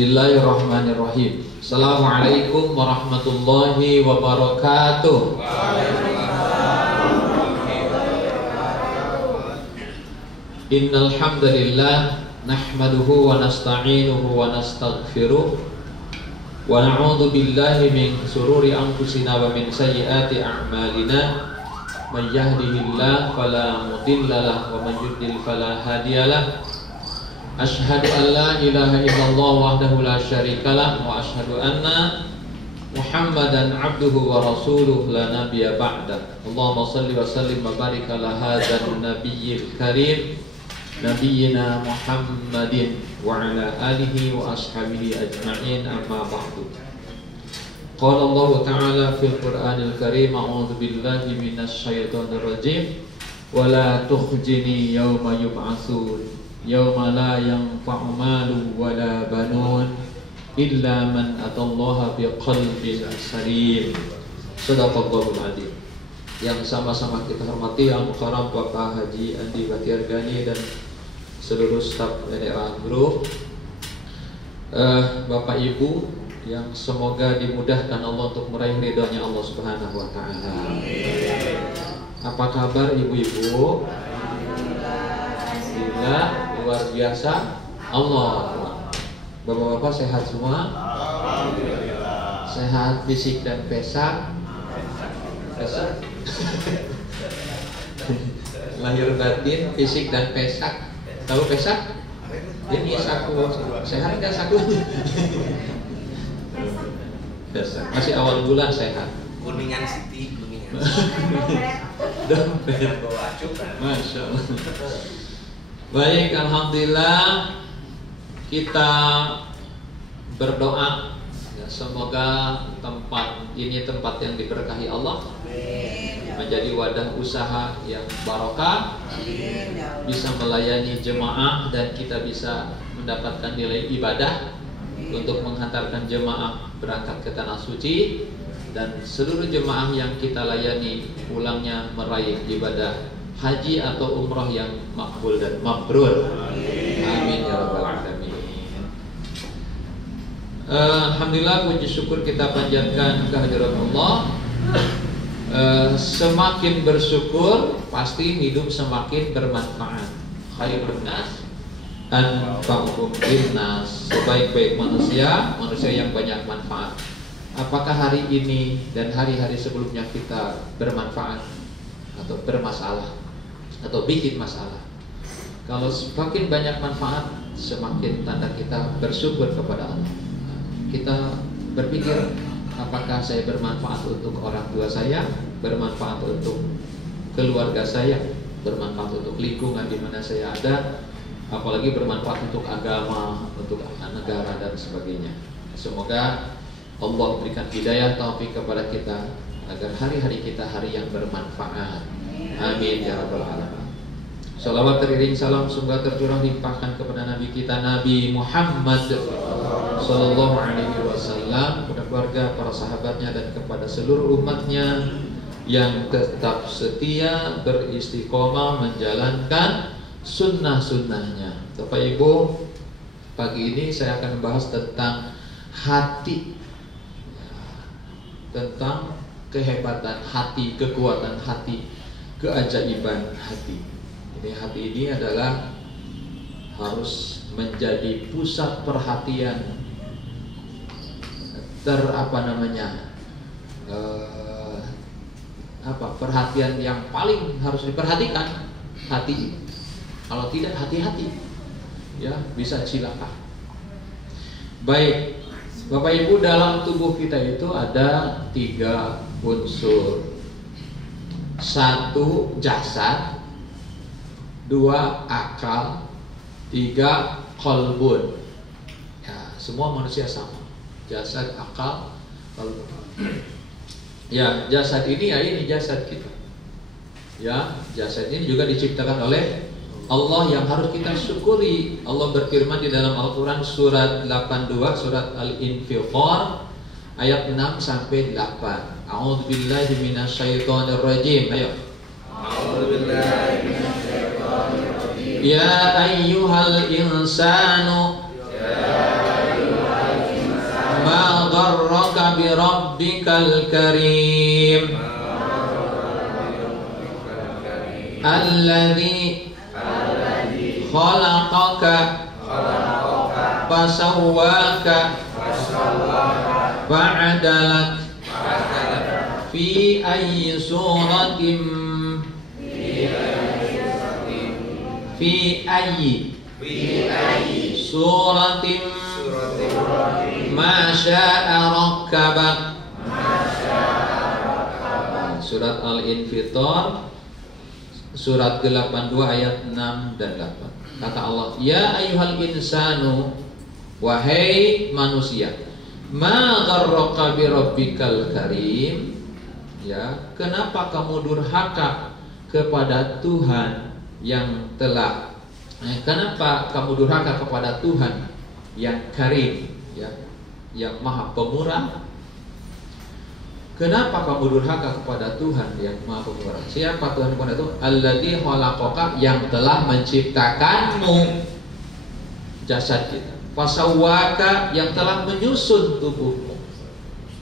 Bismillahirrahmanirrahim. Assalamualaikum warahmatullahi wabarakatuh. Innal hamdalillah nahmaduhu wa nasta'inuhu wa nastaghfiruh wa na'udzu billahi min shururi anfusina wa min sayyiati a'malina. May yahdihillahu fala mudhillalah wa may yudlil fala hadiyalah. Asyhadu an la ilaha illallah wahdahu la syarikalah wa asyhadu anna Muhammadan abduhu wa rasuluh la nabiyya ba'da. Allahumma shalli wa sallim wa barik ala hadzal nabiyyil karim nabiyyina Muhammadin wa ala alihi wa ashabihi ajma'in, amma ba'du. Qala Allah ta'ala fil Qur'anil Karim, a'udzu billahi minasy syaithanir rajim, wa la tukhzini yauma yub'atsun yauma la yanfa'u malun wa la banun illa man atallaha biqalbin salim. Shadaqallahul adzim. Yang sama-sama kita hormati Al-Mukarram Bapak Haji Andi Batiargani dan seluruh staf NRA Group, Bapak Ibu yang semoga dimudahkan Allah untuk meraih ridhonya Allah Subhanahu wa taala. Apa kabar ibu-ibu? Alhamdulillah, luar biasa. Allah. Bapak-bapak sehat semua? Alhamdulillah. Sehat fisik dan pesak? Pesak? Lahir batin, fisik dan pesak. Tahu pesak? Ini saku. Sehat nggak sakunya? Pesak. Masih awal bulan sehat. Kuningan City, Kuningan. Dompet. Masya Allah. Baik, alhamdulillah kita berdoa ya, semoga tempat ini tempat yang diberkahi Allah, menjadi wadah usaha yang barokah, bisa melayani jemaah dan kita bisa mendapatkan nilai ibadah untuk menghantarkan jemaah berangkat ke tanah suci, dan seluruh jemaah yang kita layani pulangnya meraih ibadah haji atau umrah yang makbul dan mabrur. Amin ya rabbal alamin. Alhamdulillah, puji syukur kita panjatkan kehadirat Allah. Semakin bersyukur pasti hidup semakin bermanfaat. Khairun nas anfa'uhum linnas. Sebaik-baik manusia, manusia yang banyak manfaat. Apakah hari ini dan hari-hari sebelumnya kita bermanfaat atau bermasalah atau bikin masalah? Kalau semakin banyak manfaat, semakin tanda kita bersyukur kepada Allah. Kita berpikir, apakah saya bermanfaat untuk orang tua saya, bermanfaat untuk keluarga saya, bermanfaat untuk lingkungan di mana saya ada, apalagi bermanfaat untuk agama, untuk negara dan sebagainya. Semoga Allah berikan hidayah taufik kepada kita agar hari-hari kita hari yang bermanfaat. Amin ya rabbal alamin. Salawat teriring salam semoga tercurah limpahkan kepada Nabi kita Nabi Muhammad sallallahu alaihi wasallam, kepada keluarga, para sahabatnya dan kepada seluruh umatnya yang tetap setia beristiqomah menjalankan sunnah-sunnahnya. Bapak Ibu, pagi ini saya akan membahas tentang hati, tentang kehebatan hati, kekuatan hati, keajaiban hati. Jadi hati ini adalah harus menjadi pusat perhatian perhatian yang paling harus diperhatikan hati. Kalau tidak hati-hati ya bisa cilaka. Baik, Bapak Ibu, dalam tubuh kita itu ada 3 unsur. 1 jasad, 2 akal, 3 qalbun. Ya, semua manusia sama. Jasad, akal, qalbun. Ya, jasad ini jasad kita. Ya, jasad ini juga diciptakan oleh Allah yang harus kita syukuri. Allah berfirman di dalam Al-Quran surat 82, surat Al-Infiqar ayat 6 sampai 8. A'udzubillahi minasyaitonir rajim. Ayo. A'udzubillahi minasyaitonir rajim. Ya ayyuhal insanu birabbikal karim alladzi khalaqaka fasawwaka fa'adalak fi ayyi suratin fi ayyi suratin ma syaa rakkabak. Surat Al-Infitar surat ke-82 ayat 6 dan 8. Kata Allah, ya ayyuhal insanu, wahai manusia, ma gharraka bi rabbikal karim. Ya, kenapa kamu durhaka kepada Tuhan yang telah kenapa kamu durhaka kepada Tuhan yang karim, ya, yang maha pemurah? Kenapa kamu durhaka kepada Tuhan yang maha pemurah? Siapa Tuhan kepada itu? Alladzi khalaqaka, yang telah menciptakanmu, jasad kita. Fasawwaka, yang telah menyusun tubuhmu,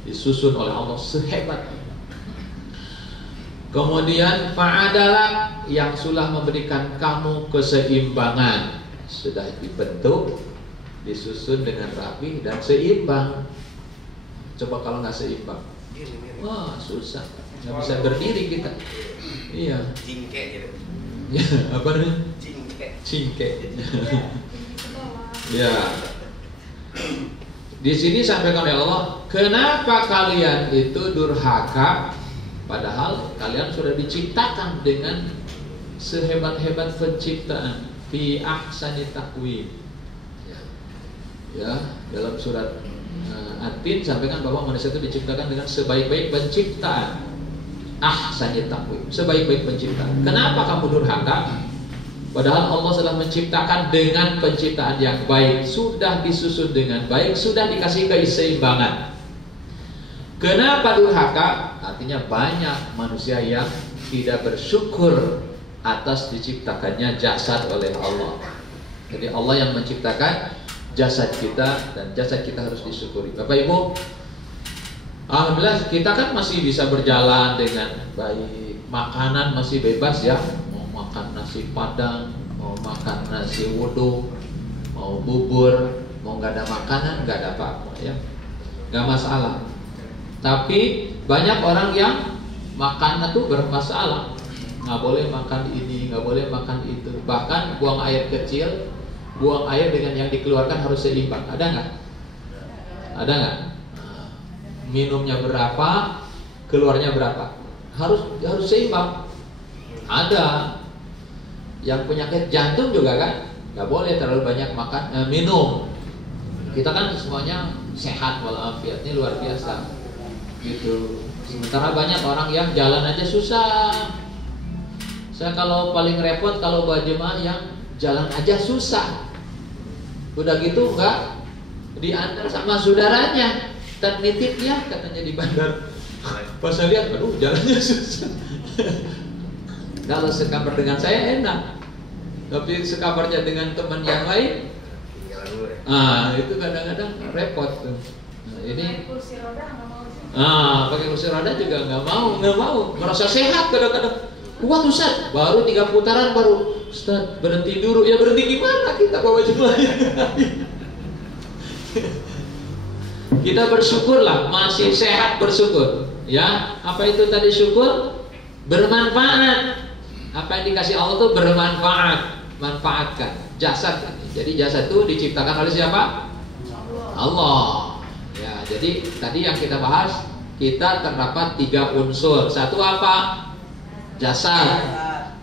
disusun oleh Allah sehebat. Kemudian fa'adalak, yang sudah memberikan kamu keseimbangan, sudah dibentuk, disusun dengan rapi dan seimbang. Coba kalau nggak seimbang, wah susah, nggak bisa berdiri kita. Iya. Cingke gitu. Ya, apa namanya? Cingke. Ya. Di sini sampaikan oleh Allah, kenapa kalian itu durhaka? Padahal kalian sudah diciptakan dengan sehebat-hebat penciptaan, fi ahsani taqwim. Ya, dalam surat At-Tin sampaikan bahwa manusia itu diciptakan dengan sebaik-baik penciptaan, ahsani taqwim, sebaik-baik penciptaan. Kenapa kamu durhaka? Padahal Allah sudah menciptakan dengan penciptaan yang baik, sudah disusun dengan baik, sudah dikasih keseimbangan. Kenapa durhaka? Artinya banyak manusia yang tidak bersyukur atas diciptakannya jasad oleh Allah. Jadi Allah yang menciptakan jasad kita, dan jasad kita harus disyukuri. Bapak Ibu, alhamdulillah kita kan masih bisa berjalan dengan baik. Makanan masih bebas ya. Mau makan nasi padang, mau makan nasi wudhu, mau bubur, mau nggak ada makanan, nggak ada apa-apa ya, nggak masalah. Tapi banyak orang yang makan itu bermasalah, nggak boleh makan ini, nggak boleh makan itu. Bahkan buang air kecil, buang air dengan yang dikeluarkan harus seimbang. Ada nggak? Ada nggak? Minumnya berapa, keluarnya berapa? Harus seimbang. Ada yang penyakit jantung juga kan, nggak boleh terlalu banyak makan minum. Kita kan semuanya sehat walafiat, ini luar biasa. Gitu. Sementara banyak orang yang jalan aja susah. Saya kalau paling repot kalau bawa jemaah yang jalan aja susah. Udah gitu enggak diantar sama saudaranya, dan nitip ya katanya di bandar. Pas saya lihat, aduh jalannya susah. Kalau sekabar dengan saya enak, tapi sekabarnya dengan teman yang lain, itu kadang-kadang repot tuh. Nah, ini kursi roda nggak mau. Pakai kursi roda juga nggak mau, merasa sehat kadang-kadang. Kuat Ustaz, baru 3 putaran baru Ustaz berhenti dulu. Ya berhenti gimana, kita bawa jemaahnya. Kita bersyukurlah, masih sehat bersyukur. Ya, apa itu tadi syukur? Bermanfaat. Apa yang dikasih Allah itu bermanfaat, manfaatkan jasad. Jadi jasad itu diciptakan oleh siapa? Allah. Ya, jadi tadi yang kita bahas, kita terdapat 3 unsur. Satu apa? Jasad.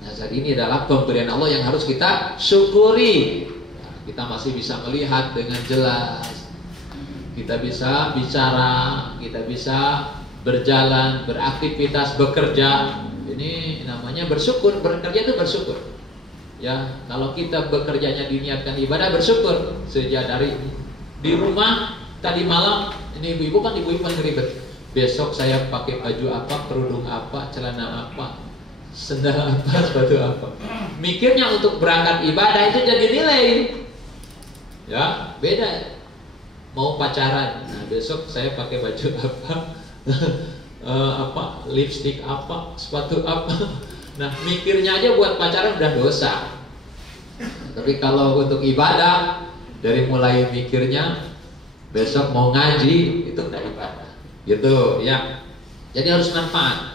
Jasad ini adalah pemberian Allah yang harus kita syukuri. Nah, kita masih bisa melihat dengan jelas, kita bisa bicara, kita bisa berjalan, beraktivitas, bekerja. Ini namanya bersyukur. Bekerja itu bersyukur. Ya, kalau kita bekerjanya diniatkan ibadah, bersyukur. Sejak dari di rumah tadi malam, ini ibu-ibu kan ribet. Besok saya pakai baju apa, kerudung apa, celana apa, sendal apa, sepatu apa. Mikirnya untuk berangkat ibadah itu jadi nilai. Ya, beda. mau pacaran. Nah, besok saya pakai baju apa, apa, lipstick apa, sepatu apa. Nah, mikirnya aja buat pacaran udah dosa. Tapi kalau untuk ibadah, dari mulai mikirnya besok mau ngaji, itu udah ibadah. Gitu ya. Jadi harus manfaat.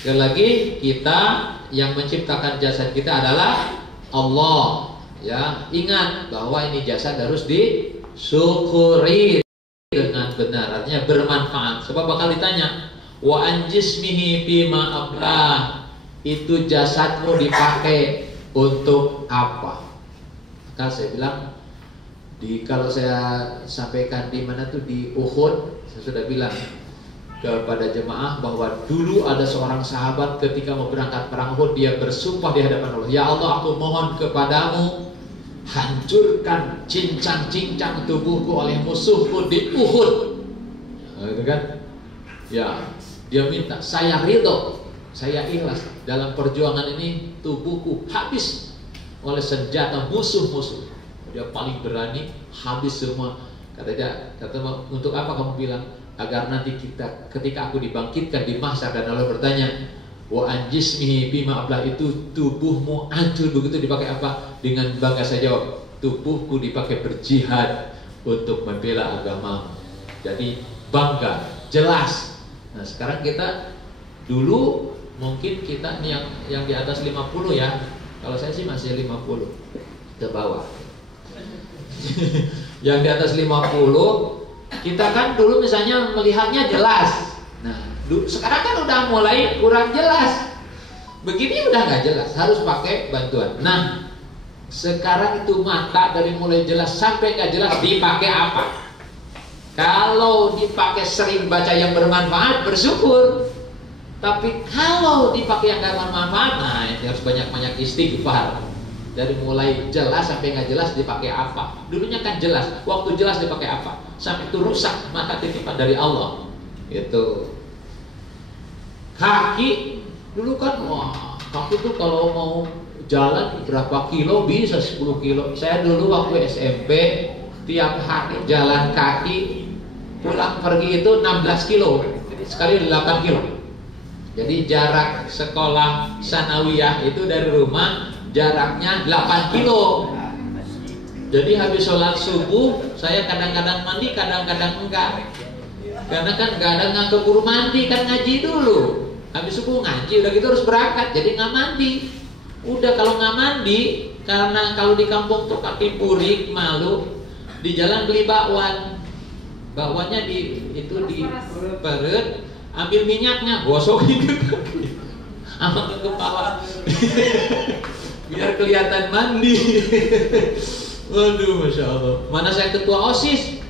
Sekali lagi, kita yang menciptakan jasad kita adalah Allah. Ya, ingat bahwa ini jasad harus disyukuri dengan benar, artinya bermanfaat. Sebab bakal ditanya, wa anjismihi bima ablah, itu jasadmu dipakai untuk apa? Maka saya bilang, kalau saya sampaikan di mana tuh, di Uhud, saya sudah bilang kepada jemaah bahwa dulu ada seorang sahabat ketika mau berangkat perang Uhud, dia bersumpah di hadapan Allah, ya Allah, aku mohon kepadamu, hancurkan cincang-cincang tubuhku oleh musuhku di Uhud. Nah, itu kan? Ya, dia minta, saya ridho, saya ikhlas dalam perjuangan ini tubuhku habis oleh senjata musuh-musuh. Dia paling berani, habis semua. Kata dia, untuk apa kamu bilang? Agar nanti ketika aku dibangkitkan di mahsyar dan Allah bertanya, wa anjismihi bima ablah, itu tubuhmu hancur begitu dipakai apa? Dengan bangga saya jawab, tubuhku dipakai berjihad untuk membela agama. Jadi bangga, jelas. Nah, sekarang kita, dulu mungkin kita nih yang di atas 50 ya. Kalau saya sih masih 50 ke bawah. Yang di atas 50, kita kan dulu misalnya melihatnya jelas. Nah, sekarang kan udah mulai kurang jelas. Begini udah nggak jelas, harus pakai bantuan. Nah, sekarang itu mata dari mulai jelas sampai nggak jelas dipakai apa? Kalau dipakai sering baca yang bermanfaat, bersyukur. Tapi kalau dipakai yang nggak bermanfaat, nah ini harus banyak-banyak istighfar. Dari mulai jelas sampai nggak jelas dipakai apa? Dulunya kan jelas, waktu jelas dipakai apa? Sampai itu rusak, maka titipan dari Allah. Itu kaki dulu kan, wah, kaki tuh kalau mau jalan berapa kilo bisa 10 kilo. Saya dulu waktu SMP tiap hari jalan kaki, pulang pergi itu 16 kilo, jadi sekali 8 kilo. Jadi jarak sekolah sanawiyah itu dari rumah jaraknya 8 kilo. Jadi habis sholat subuh saya kadang-kadang mandi, kadang-kadang enggak. Karena kan gak ada nggak keburu mandi, kan ngaji dulu. Habis subuh ngaji, udah gitu harus berangkat, jadi nggak mandi. Udah kalau nggak mandi, karena kalau di kampung tuh kaki burik, malu, di jalan beli bakwan. Bakwannya itu di perut, ambil minyaknya, gosokin ke kaki, sama ke kepala. Biar kelihatan mandi. Waduh, masya Allah. Mana saya ketua OSIS.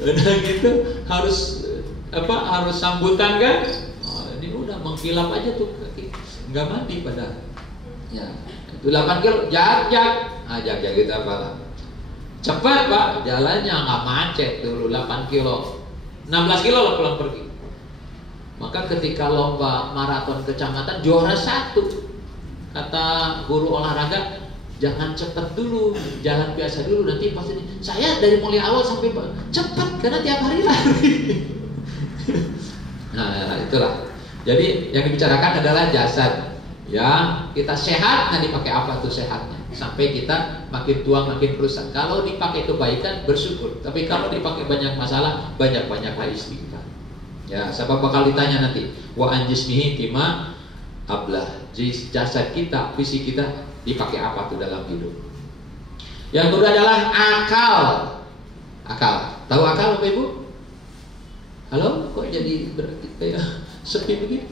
Udah gitu harus harus sambutan kan? Oh, ini udah mengkilap aja tuh kaki, nggak mandi padahal. Ya, itu 8 kilo, jak, jak gitu apalah. Cepat Pak, jalannya nggak macet dulu 8 kilo, 16 kilo lah pulang pergi. Maka ketika lomba maraton kecamatan juara 1, kata guru olahraga, jangan cepat dulu, jalan biasa dulu, nanti pasti. Saya dari mulai awal sampai cepat karena tiap hari lari. Nah, itulah. Jadi yang dibicarakan adalah jasad. Ya, kita sehat, nah dipakai apa tuh sehatnya? Sampai kita makin tua makin rusak. Kalau dipakai kebaikan bersyukur, tapi kalau dipakai banyak masalah, banyak-banyaklah istighfar. Ya, sebab bakal ditanya nanti, wa anjismihi bima ablah, jasad kita, fisik kita dipakai apa tuh dalam hidup. Yang kedua adalah akal. Akal, tahu akal Bapak Ibu? Halo, kok jadi sepi begini?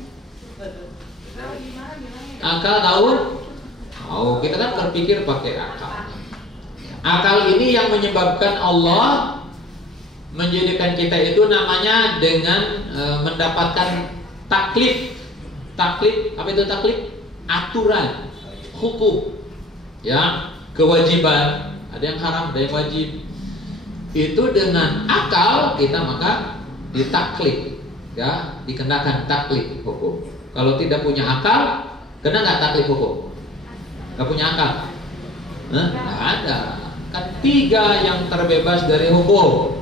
Akal tahu? Oh, kita kan berpikir pakai akal. Akal ini yang menyebabkan Allah menjadikan kita itu namanya dengan mendapatkan taklif. Taklif, apa itu taklif? Aturan, hukum, ya, kewajiban. Ada yang haram, ada yang wajib. Itu dengan akal kita maka ditaklif, ya, dikenakan taklif hukum. Kalau tidak punya akal, kena nggak taklif hukum? Nggak punya akal? Nggak ada. Kan 3 yang terbebas dari hukum.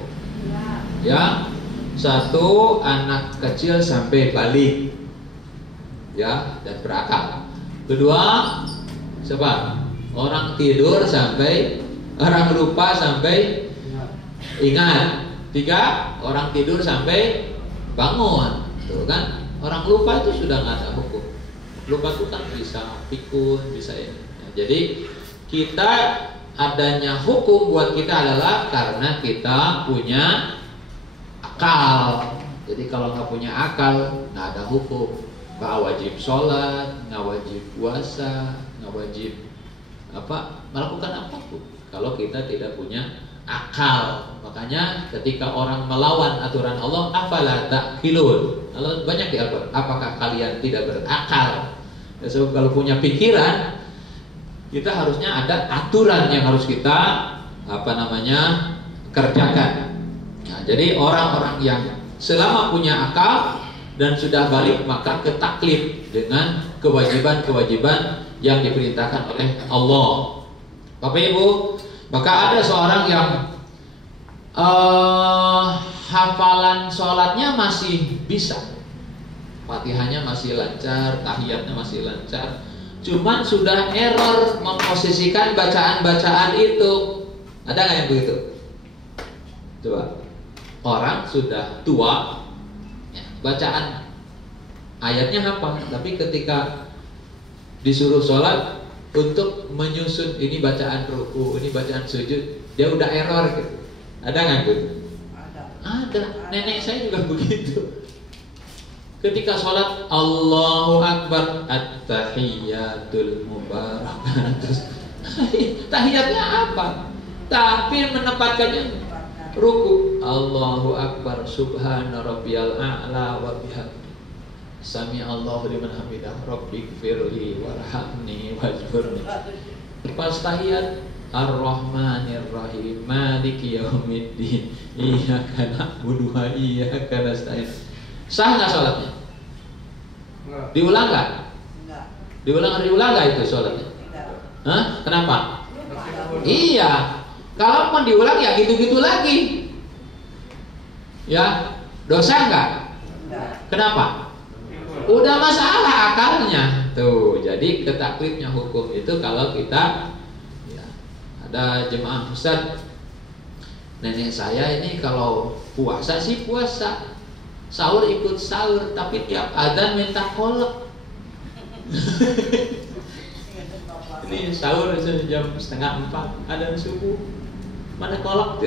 Ya. 1, anak kecil sampai balik. Ya, dan berakal. 2, siapa? Orang tidur sampai, orang lupa sampai ingat. 3, orang tidur sampai bangun. Tuh kan, orang lupa itu sudah nggak ada hukum. Lupa itu kan bisa pikun, bisa ini. Nah, jadi kita adanya hukum buat kita adalah karena kita punya akal. Jadi kalau nggak punya akal, nggak ada hukum. Nggak wajib sholat, nggak wajib puasa, nggak wajib melakukan apapun kalau kita tidak punya akal. Makanya ketika orang melawan aturan Allah, afala ta'qilun. Allah banyak di Al-Qur'an, apakah kalian tidak berakal? Ya, sebab kalau punya pikiran, kita harusnya ada aturan yang harus kita kerjakan. Nah, jadi orang-orang yang selama punya akal dan sudah balik, maka ketaklif dengan kewajiban-kewajiban yang diperintahkan oleh Allah. Bapak Ibu, maka ada seorang yang hafalan sholatnya masih bisa, Fatihahnya masih lancar, tahiyatnya masih lancar, cuman sudah error memposisikan bacaan-bacaan itu. Ada nggak yang begitu? Coba, orang sudah tua, bacaan ayatnya hafal, tapi ketika disuruh sholat untuk menyusun ini bacaan ruku, ini bacaan sujud, dia udah error gitu. Ada nggak gitu? Ada. Nenek saya juga begitu. Ketika sholat Allahu Akbar, at-tahiyatul mubarakatus. Tahiyatnya apa? Tapi menempatkannya ruku, Allahu Akbar, subhana rabbiyal a'la wa bihamdi, sami Allahu liman hamidah, rabbighfirli warhamni wajburni. Pas tahiyat, Ar-Rahmanir Rahim, Maliki yaumiddin, iyyaka na'budu wa iyyaka nasta'in. Sah nggak sholatnya? Diulang nggak? Diulang nggak itu sholatnya? Hah? Kenapa? Iya. Kalaupun diulang ya gitu-gitu lagi. Ya, dosa enggak? Kenapa? Udah masalah akalnya. Tuh, jadi ketaklifnya hukum itu kalau kita ya, ada jemaah Ustaz, nenek saya ini kalau puasa sih puasa, sahur ikut sahur, tapi tiap adzan minta kolak. Ini sahur jam 3:30, adzan subuh, mana kolak?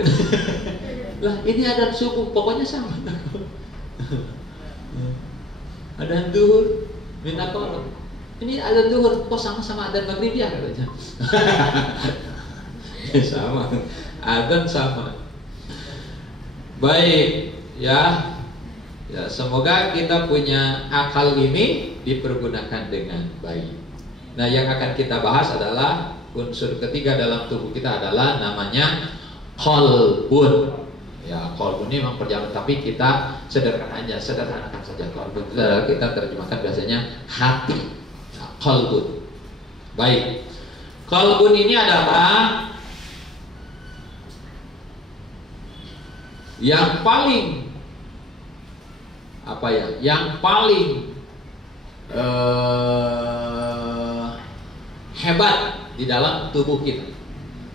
Lah ini adzan subuh, pokoknya sama. Adzan zuhur minta kolak. Ini adzan zuhur, kok sama-sama adzan maghrib ya katanya. Ya, sama, adzan sama. Baik, ya. Ya, semoga kita punya akal ini dipergunakan dengan baik. Nah, yang akan kita bahas adalah unsur ketiga dalam tubuh kita adalah namanya qalbun. Ya, qalbun ini memang perjalanan, tapi kita sederhanakan saja qalbun. Kita terjemahkan biasanya hati. Nah, qalbun. Baik. Qalbun ini adalah yang paling yang paling hebat di dalam tubuh kita.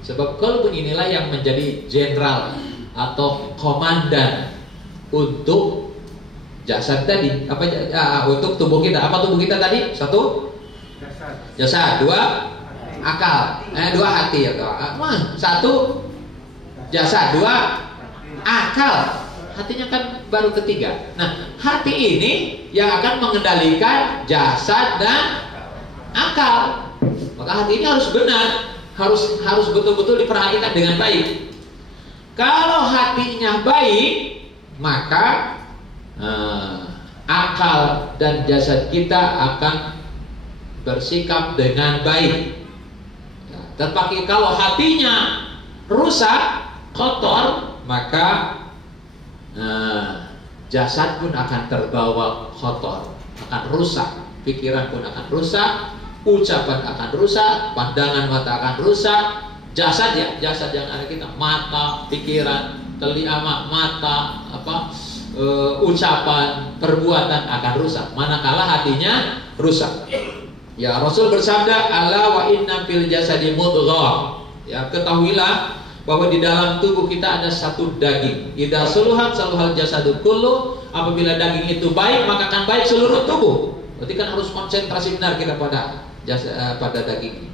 Sebab qalbun inilah yang menjadi jenderal atau komandan untuk jasad tadi. Untuk tubuh kita. Apa tubuh kita tadi? 1, jasad. 2, akal. 2, hati atau 1, jasad. 2, akal. Hatinya kan baru ketiga. Nah, hati ini yang akan mengendalikan jasad dan akal. Maka hati ini harus benar, harus betul-betul diperhatikan dengan baik. Kalau hatinya baik, maka akal dan jasad kita akan bersikap dengan baik. Tetapi kalau hatinya rusak, kotor, maka jasad pun akan terbawa kotor, akan rusak, pikiran pun akan rusak, ucapan akan rusak, pandangan mata akan rusak, Jasad ya, jasad yang ada kita, mata, pikiran, telinga, mata, ucapan, perbuatan akan rusak. Manakala hatinya rusak. Ya, Rasul bersabda, "Ala wa inna fil jasadi mudghah." Ya, ketahuilah bahwa di dalam tubuh kita ada satu daging. Idza suluhat saluhal jasadu kullu. Apabila daging itu baik, maka akan baik seluruh tubuh. Berarti kan harus konsentrasi benar kita pada daging ini.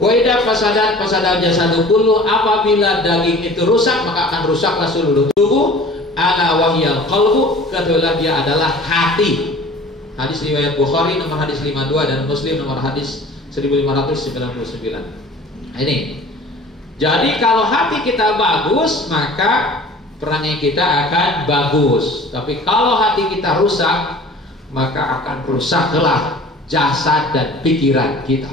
Wa idza fasadat fasadal jasadu kullu. Apabila daging itu rusak, maka akan rusaklah seluruh tubuh. Ala wahyal qalbu. Ketahuilah dia adalah hati. Hadis riwayat Bukhari nomor hadis 52 dan Muslim nomor hadis 1599. Nah, ini. Jadi kalau hati kita bagus, maka perangai kita akan bagus. Tapi kalau hati kita rusak, maka akan rusaklah jasad dan pikiran kita.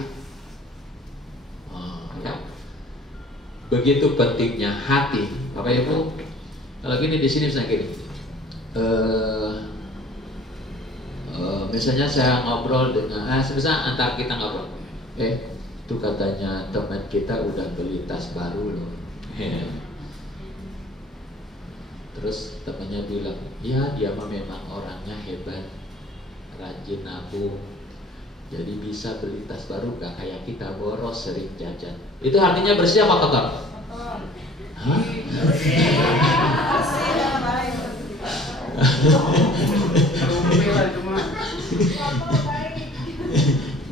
Ya. Begitu pentingnya hati, Bapak Ibu. Kalau gini di sini misalnya gini. Misalnya saya ngobrol dengan, misalnya antar kita ngobrol, itu katanya teman kita udah beli tas baru loh. Terus temannya bilang, ya dia mah memang orangnya hebat, rajin nabung, jadi bisa beli tas baru, gak kayak kita boros sering jajan. Itu artinya bersih apa kotor? Hah?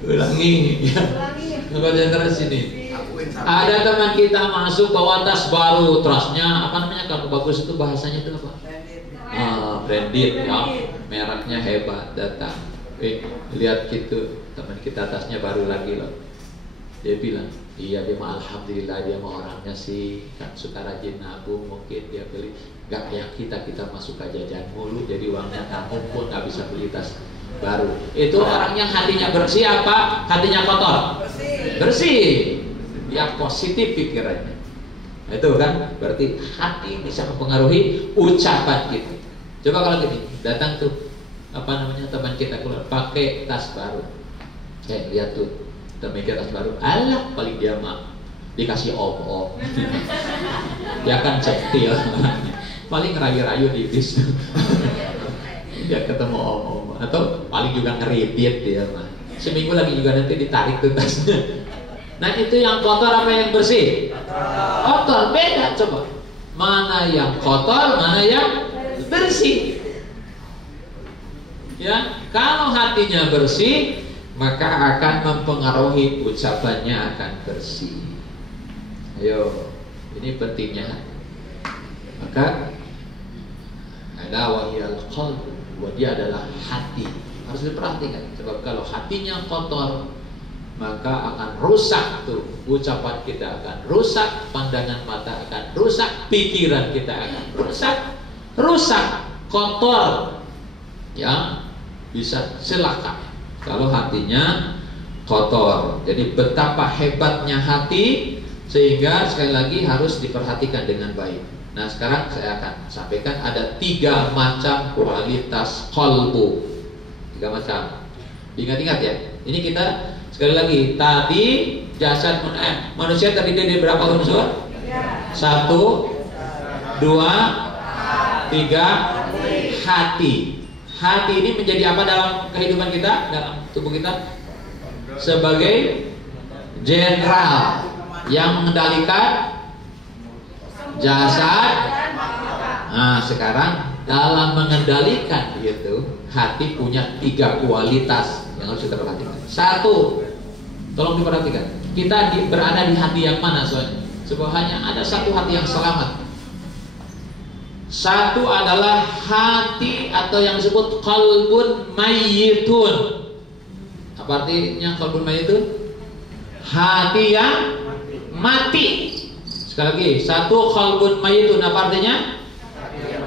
Ulangi ya. Konsentrasi sini. Ada teman kita masuk bawa tas baru, trasnya apa namanya, kalau bagus itu bahasanya itu apa? Branded ya, mereknya hebat, datang. Lihat gitu, teman kita tasnya baru lagi loh. Dia bilang, iya dia mah alhamdulillah, dia mah orangnya sih kan suka rajin nabung, mungkin dia beli. Gak kayak kita mah suka jajan mulu, jadi uangnya nabung pun gak bisa beli tas baru. Itu orangnya hatinya bersih apa? Hatinya kotor? Bersih. Ya positif pikirannya. Itu kan berarti hati bisa mempengaruhi ucapan kita. Coba kalau gini, datang tuh teman kita keluar pakai tas baru. Lihat tuh, teman kita tas baru. Alah, paling dia mah dikasih om. Dia kan centil. Paling ngerayu-rayu di bis. Dia ketemu om atau paling juga ngeridit dia mah. Seminggu lagi juga nanti ditarik tuh tasnya. Nah itu yang kotor apa yang bersih? Kotor, beda coba. Mana yang kotor, mana yang bersih? Ya, kalau hatinya bersih, maka akan mempengaruhi ucapannya akan bersih. Ayo, ini pentingnya hati. Maka ada wahyal qalb, dia adalah hati. Harus diperhatikan. Sebab kalau hatinya kotor, maka akan rusak tuh ucapan kita akan rusak, pandangan mata akan rusak, pikiran kita akan rusak, kotor, ya bisa celaka kalau hatinya kotor. Jadi betapa hebatnya hati, sehingga sekali lagi harus diperhatikan dengan baik. Nah sekarang saya akan sampaikan ada 3 macam kualitas qalbu. 3 macam. Ingat-ingat ya. Ini kita sekali lagi, tadi jasad manusia terdiri dari berapa unsur? 1, 2, 3, hati. Hati ini menjadi apa dalam kehidupan kita, dalam tubuh kita? Sebagai jenderal yang mengendalikan jasad. Nah sekarang dalam mengendalikan itu, hati punya 3 kualitas yang harus kita perhatikan. 1, tolong diperhatikan, kita berada di hati yang mana soalnya? Sebab hanya ada 1 hati yang selamat. 1 adalah hati atau yang disebut qalbun mayyitun. Apa artinya qalbun mayyitun? Hati yang mati. Sekali lagi, 1 qalbun mayyitun, apa artinya?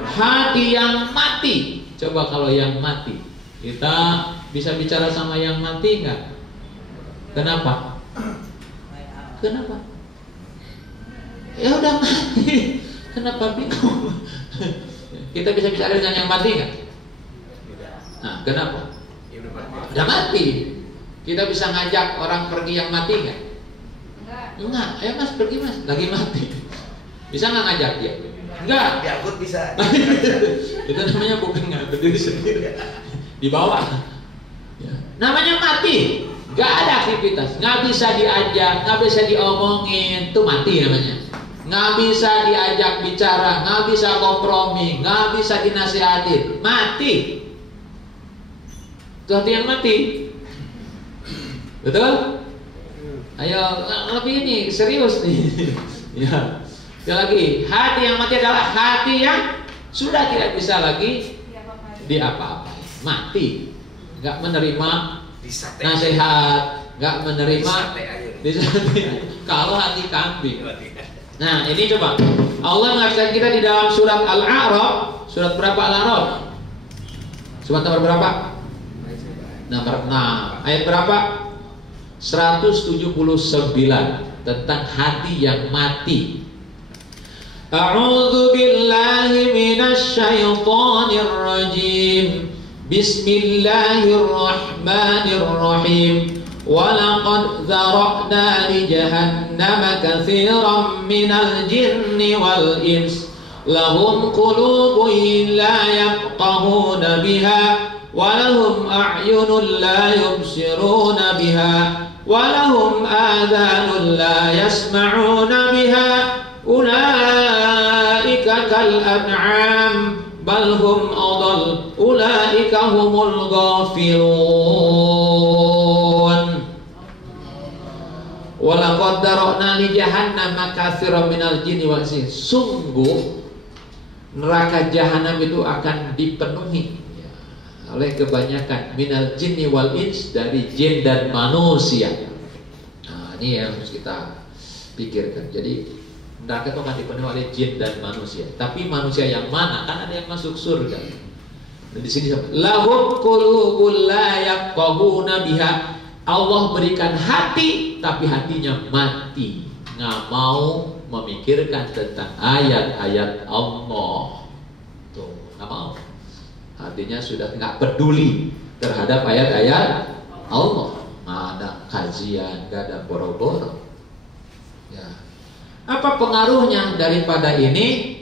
Hati yang mati. Coba kalau yang mati, kita bisa bicara sama yang mati enggak? Kenapa? Kenapa? Ya udah mati. Kenapa bingung? Kita bisa bicara dengan yang mati enggak? Nah, kenapa? Udah mati. Kita bisa ngajak orang pergi yang mati enggak? Enggak, ayo mas pergi mas, lagi mati. Bisa nggak ngajak dia? Enggak. Diangkut bisa. Itu namanya bukan nggak berdiri sendiri. Di bawah. Ya. Namanya mati. Nggak ada aktivitas, nggak bisa diajak, nggak bisa diomongin, itu mati namanya. Nggak bisa diajak bicara, nggak bisa kompromi, nggak bisa dinasihatin, mati. Itu hati yang mati. Betul? Ayo lebih ini serius nih. Ya. Sekali lagi, hati yang mati adalah hati yang sudah tidak bisa lagi diapa-apain, mati, nggak menerima nasihat, nggak menerima disate. Kalau hati kambing. Nah ini coba Allah mengatakan kita di dalam surat Al-A'raf, surat berapa Al-A'raf? Surat nomor berapa? Nomor 6. Ayat berapa? 179 tentang hati yang mati. A'udzu billahi minasy syaithanir rajim. Bismillahirrahmanirrahim. Walaqad dzara'na li jahannama katsiran minal jinni wal ins lahum qulubun la yafqahuna biha wa lahum a'yunun la yubsiruna biha wa lahum adhanun la yasma'una biha ulaika kal an'am bal hum adall ulaika humul ghafilun. Walaqad dara'na li jahannama katsiran minal jinni wal ins. Sungguh neraka jahanam itu akan dipenuhi oleh kebanyakan minal jinni wal ins, dari jin dan manusia. Nah, ini yang harus kita pikirkan. Jadi neraka itu akan dipenuhi oleh jin dan manusia. Tapi manusia yang mana? Kan ada yang masuk surga. Dan di sini lahum qulubun la yafqahuna biha. Allah berikan hati, tapi hatinya mati, nggak mau memikirkan tentang ayat-ayat Allah. Tuh, nggak mau. Hatinya sudah nggak peduli terhadap ayat-ayat Allah. Nggak ada kajian, nggak ada boro-boro. Ya. Apa pengaruhnya daripada ini?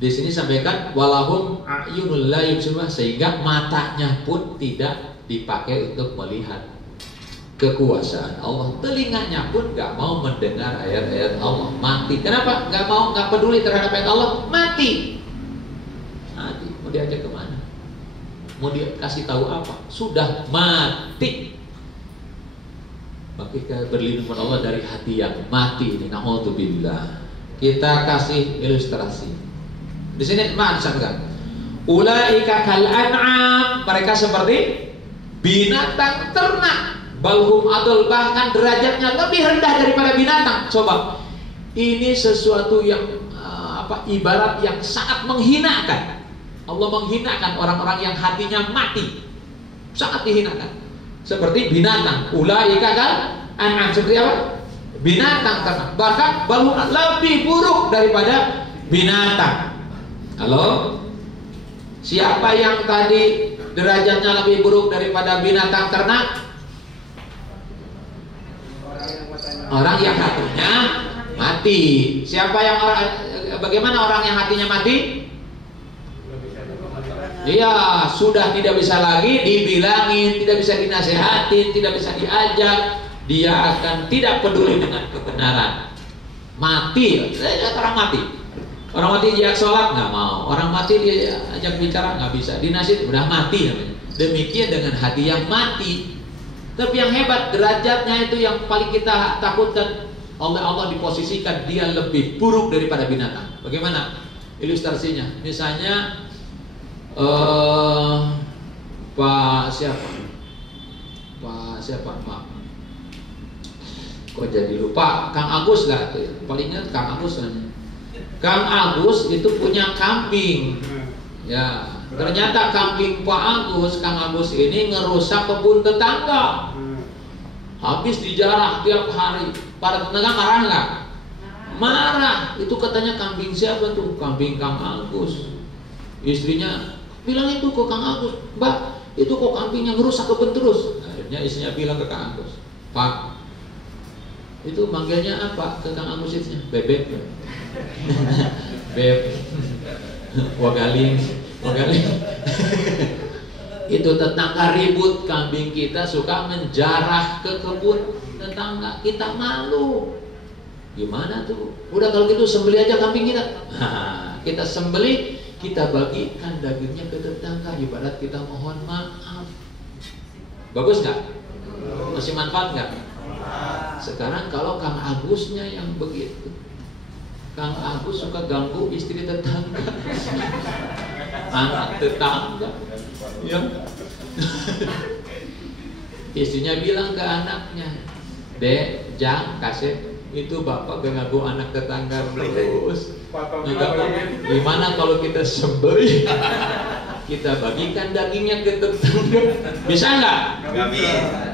Di sini sampaikan walahum a'yunul la yubsiruna, sehingga matanya pun tidak dipakai untuk melihat kekuasaan Allah, telinganya pun nggak mau mendengar ayat-ayat Allah, mati. Kenapa? Nggak mau, nggak peduli terhadap ayat Allah, mati. Mati. Mau diajak kemana? Mau dikasih tahu apa? Sudah mati. Maka kita berlindung Allah dari hati yang mati ini. Na'udzubillah. Kita kasih ilustrasi. Di sini disebutkan ulaika kal an'am, mereka seperti binatang ternak. Balhum adol, bahkan derajatnya lebih rendah daripada binatang. Coba, ini sesuatu yang ibarat yang sangat menghinakan. Allah menghinakan orang-orang yang hatinya mati, sangat dihinakan. Seperti binatang. Ulaika kal an'am, seperti apa? Binatang ternak. Bahkan balhum lebih buruk daripada binatang. Halo? Siapa yang tadi derajatnya lebih buruk daripada binatang ternak? Orang yang hatinya mati. Siapa yang bagaimana orang yang hatinya mati? Iya, sudah tidak bisa lagi dibilangin, tidak bisa dinasehatin, tidak bisa diajak. Dia akan tidak peduli dengan kebenaran. Mati, orang mati. Orang mati diajak sholat nggak mau. Orang mati dia ajak bicara nggak bisa. Dinasihat udah mati namanya. Demikian dengan hati yang mati. Tapi yang hebat, derajatnya itu yang paling kita takutkan. Oleh Allah diposisikan dia lebih buruk daripada binatang. Bagaimana ilustrasinya? Misalnya Pak Mak. Kok jadi lupa? Kang Agus nggak tuh? Paling ingat Kang Agus. Kang Agus itu punya kambing. Ya. Ternyata kambing Kang Agus ini ngerusak kebun tetangga. Habis dijarah tiap hari. Para tetangga marah nggak? Marah. Itu katanya kambing siapa tuh? Kambing Kang Agus. Istrinya bilang itu kok Kang Agus, Mbak, itu kok kambing yang ngerusak kebun terus. Akhirnya istrinya bilang ke Kang Agus, Pak, Itu manggilnya apa ke Kang Agus itu? Bebek. Beb. Wagaling. Itu tetangga ribut, kambing kita suka menjarah ke kebun tetangga, kita malu. Gimana tuh? Udah kalau gitu sembelih aja kambing kita. Kita sembelih, kita bagikan dagingnya ke tetangga, ibarat kita mohon maaf. Bagus nggak? Masih manfaat nggak? Sekarang kalau Kang Agusnya yang begitu, Kang Agus suka ganggu istri tetangga, anak tetangga, ya. Istrinya bilang ke anaknya, Dek, Jang, kasih itu bapak ganggu anak tetangga terus. Gimana kalau kita sembelih, kita bagikan dagingnya ke tetangga? Bisa nggak?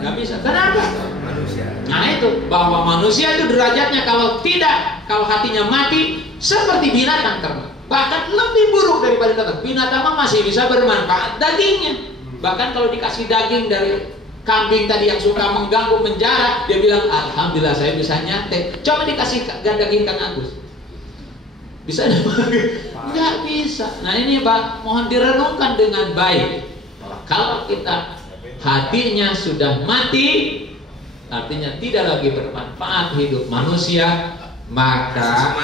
Nggak bisa. Kenapa? Nah itu, bahwa manusia itu derajatnya kalau hatinya mati seperti binatang ternak, bahkan lebih buruk daripada binatang. Binatang masih bisa bermanfaat dagingnya. Bahkan kalau dikasih daging dari kambing tadi yang suka mengganggu, menjarah, dia bilang alhamdulillah saya bisa nyate. Coba dikasih daging Kang Agus, bisa? Nggak bisa. Nah ini Pak, mohon direnungkan dengan baik. Kalau kita hatinya sudah mati, artinya tidak lagi bermanfaat hidup manusia, maka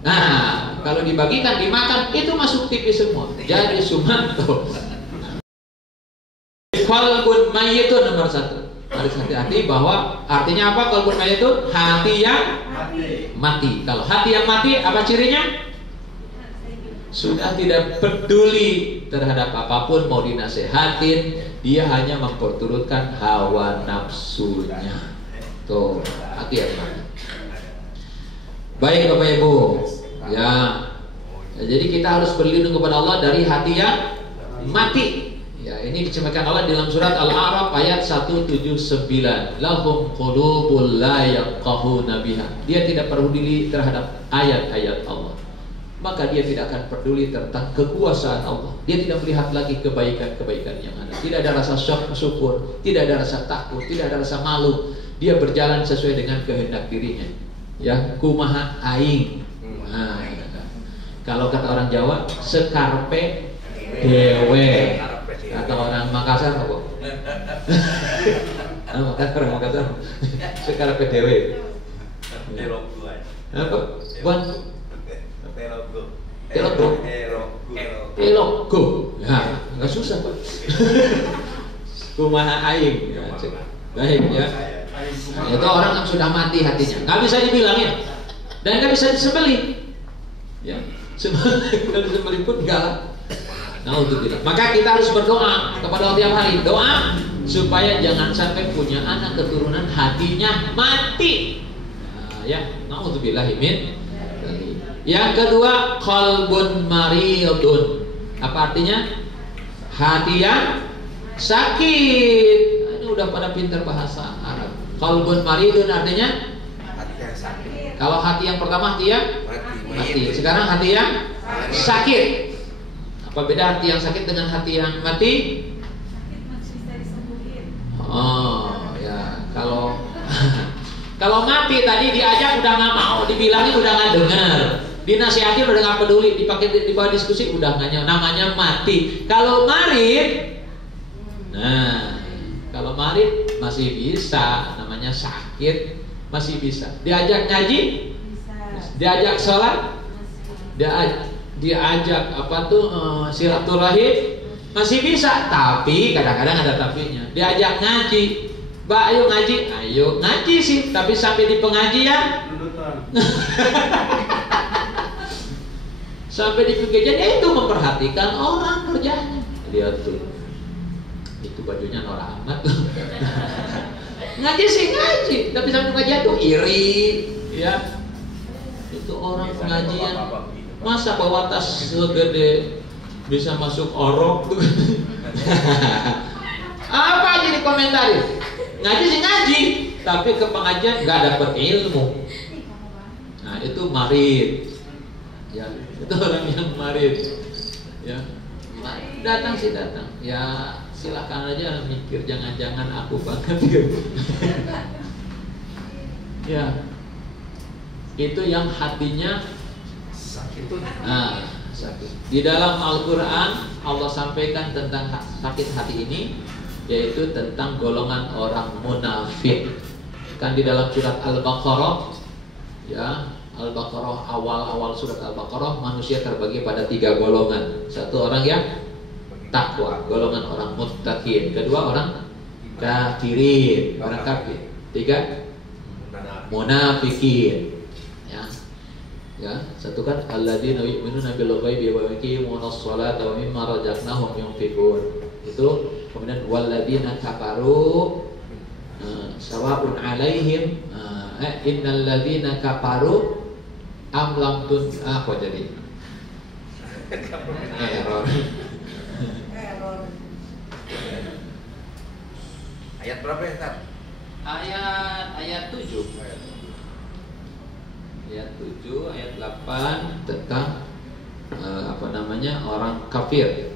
nah, kalau dibagikan, dimakan, itu masuk TV semua. Jadi Sumanto. Qalbun mayyitun nomor 1. Harus hati-hati bahwa artinya apa qalbun mayyitun? Hati yang mati. Kalau hati yang mati, apa cirinya? Sudah tidak peduli terhadap apapun, mau dinasehatin, dia hanya memperturutkan hawa nafsunya. Tuh, hati yang mati. Baik Bapak Ibu, ya. Jadi kita harus berlindung kepada Allah dari hati yang mati. Ya, ini dicemahkan Allah dalam surat Al-A'raf ayat 179. Lahum qulubul la yafqahuna biha. Dia tidak peduli terhadap ayat-ayat Allah. Maka dia tidak akan peduli tentang kekuasaan Allah. Dia tidak melihat lagi kebaikan-kebaikan yang ada. Tidak ada rasa syukur, tidak ada rasa takut, tidak ada rasa malu. Dia berjalan sesuai dengan kehendak dirinya. Ya, kumaha aing. Nah, kalau kata orang Jawa, sekarpe dewe. Kata orang Makassar apa? Orang Makassar. Sekarpe dewe. Apa? Buan Telogo. Ya, nggak susah Pak. Kumaha aing. Ya, baik ya. Itu orang yang sudah mati hatinya, nggak bisa dibilangin dan nggak bisa disembelih. Ya, kalau disembelih pun enggak. Nah untuk kita, maka kita harus berdoa kepada Allah tiap hari. Doa supaya jangan sampai punya anak keturunan hatinya mati. Nah, ya, naudzubillahi min. Yang kedua, qalbun maridun. Apa artinya? Hati yang sakit. Ini udah pada pintar bahasa Arab. Qalbun maridun artinya hati yang sakit. kalau hati yang pertama hati yang mati. Sekarang hati yang sakit. Apa beda hati yang sakit dengan hati yang mati? Sakit masih bisa disembuhin. Oh ya, kalau kalau mati tadi diajak udah nggak mau, dibilangin udah nggak dengar, dinasihatin udah nggak peduli, dipakai di bawah diskusi udah nggak, namanya mati. Kalau marid, nah kalau marid masih bisa, namanya sakit masih bisa. Diajak ngaji, diajak sholat, diajak apa tuh silaturahim masih bisa, tapi kadang-kadang ada tapinya. Diajak ngaji, Mbak ayo ngaji, ayo ngaji sih, tapi sampai di pengajian sampai di pengajian itu memperhatikan orang kerjanya. Lihat tuh, itu bajunya norak amat tuh. Ngaji sih ngaji, tapi sampai pengajian tuh iri, ya. Itu orang pengajian masa bawa tas segede bisa masuk orok tuh. Apa aja dikomentarin? Ngaji sih ngaji, tapi ke pengajian nggak dapat ilmu. Nah itu marid, ya itu orang yang marid, ya datang sih datang, ya silakan aja mikir, jangan-jangan aku banget gitu. Ya, itu yang hatinya sakit. Sakit. Di dalam Al-Quran Allah sampaikan tentang sakit hati ini, yaitu tentang golongan orang munafik. Kan di dalam surat Al-Baqarah, ya, Al-Baqarah, awal-awal surat Al-Baqarah, manusia terbagi pada 3 golongan. Satu orang yang takwa, golongan orang muttaqin. Kedua orang kafirin, orang kafir. 3 munafikin. Ya, satu kan alladzina yu'minuna bil ghaibi wa yuqimunas sholata wa mimma razaqnahum yunfiqun. Itu kemudian walladzina kafaru sawa'un 'alaihim innal ladzina kafaru am lam tun apa jadi error. Ayat berapa ya, Tat? Ayat 7. Ayat 7, ayat 8 tentang orang kafir.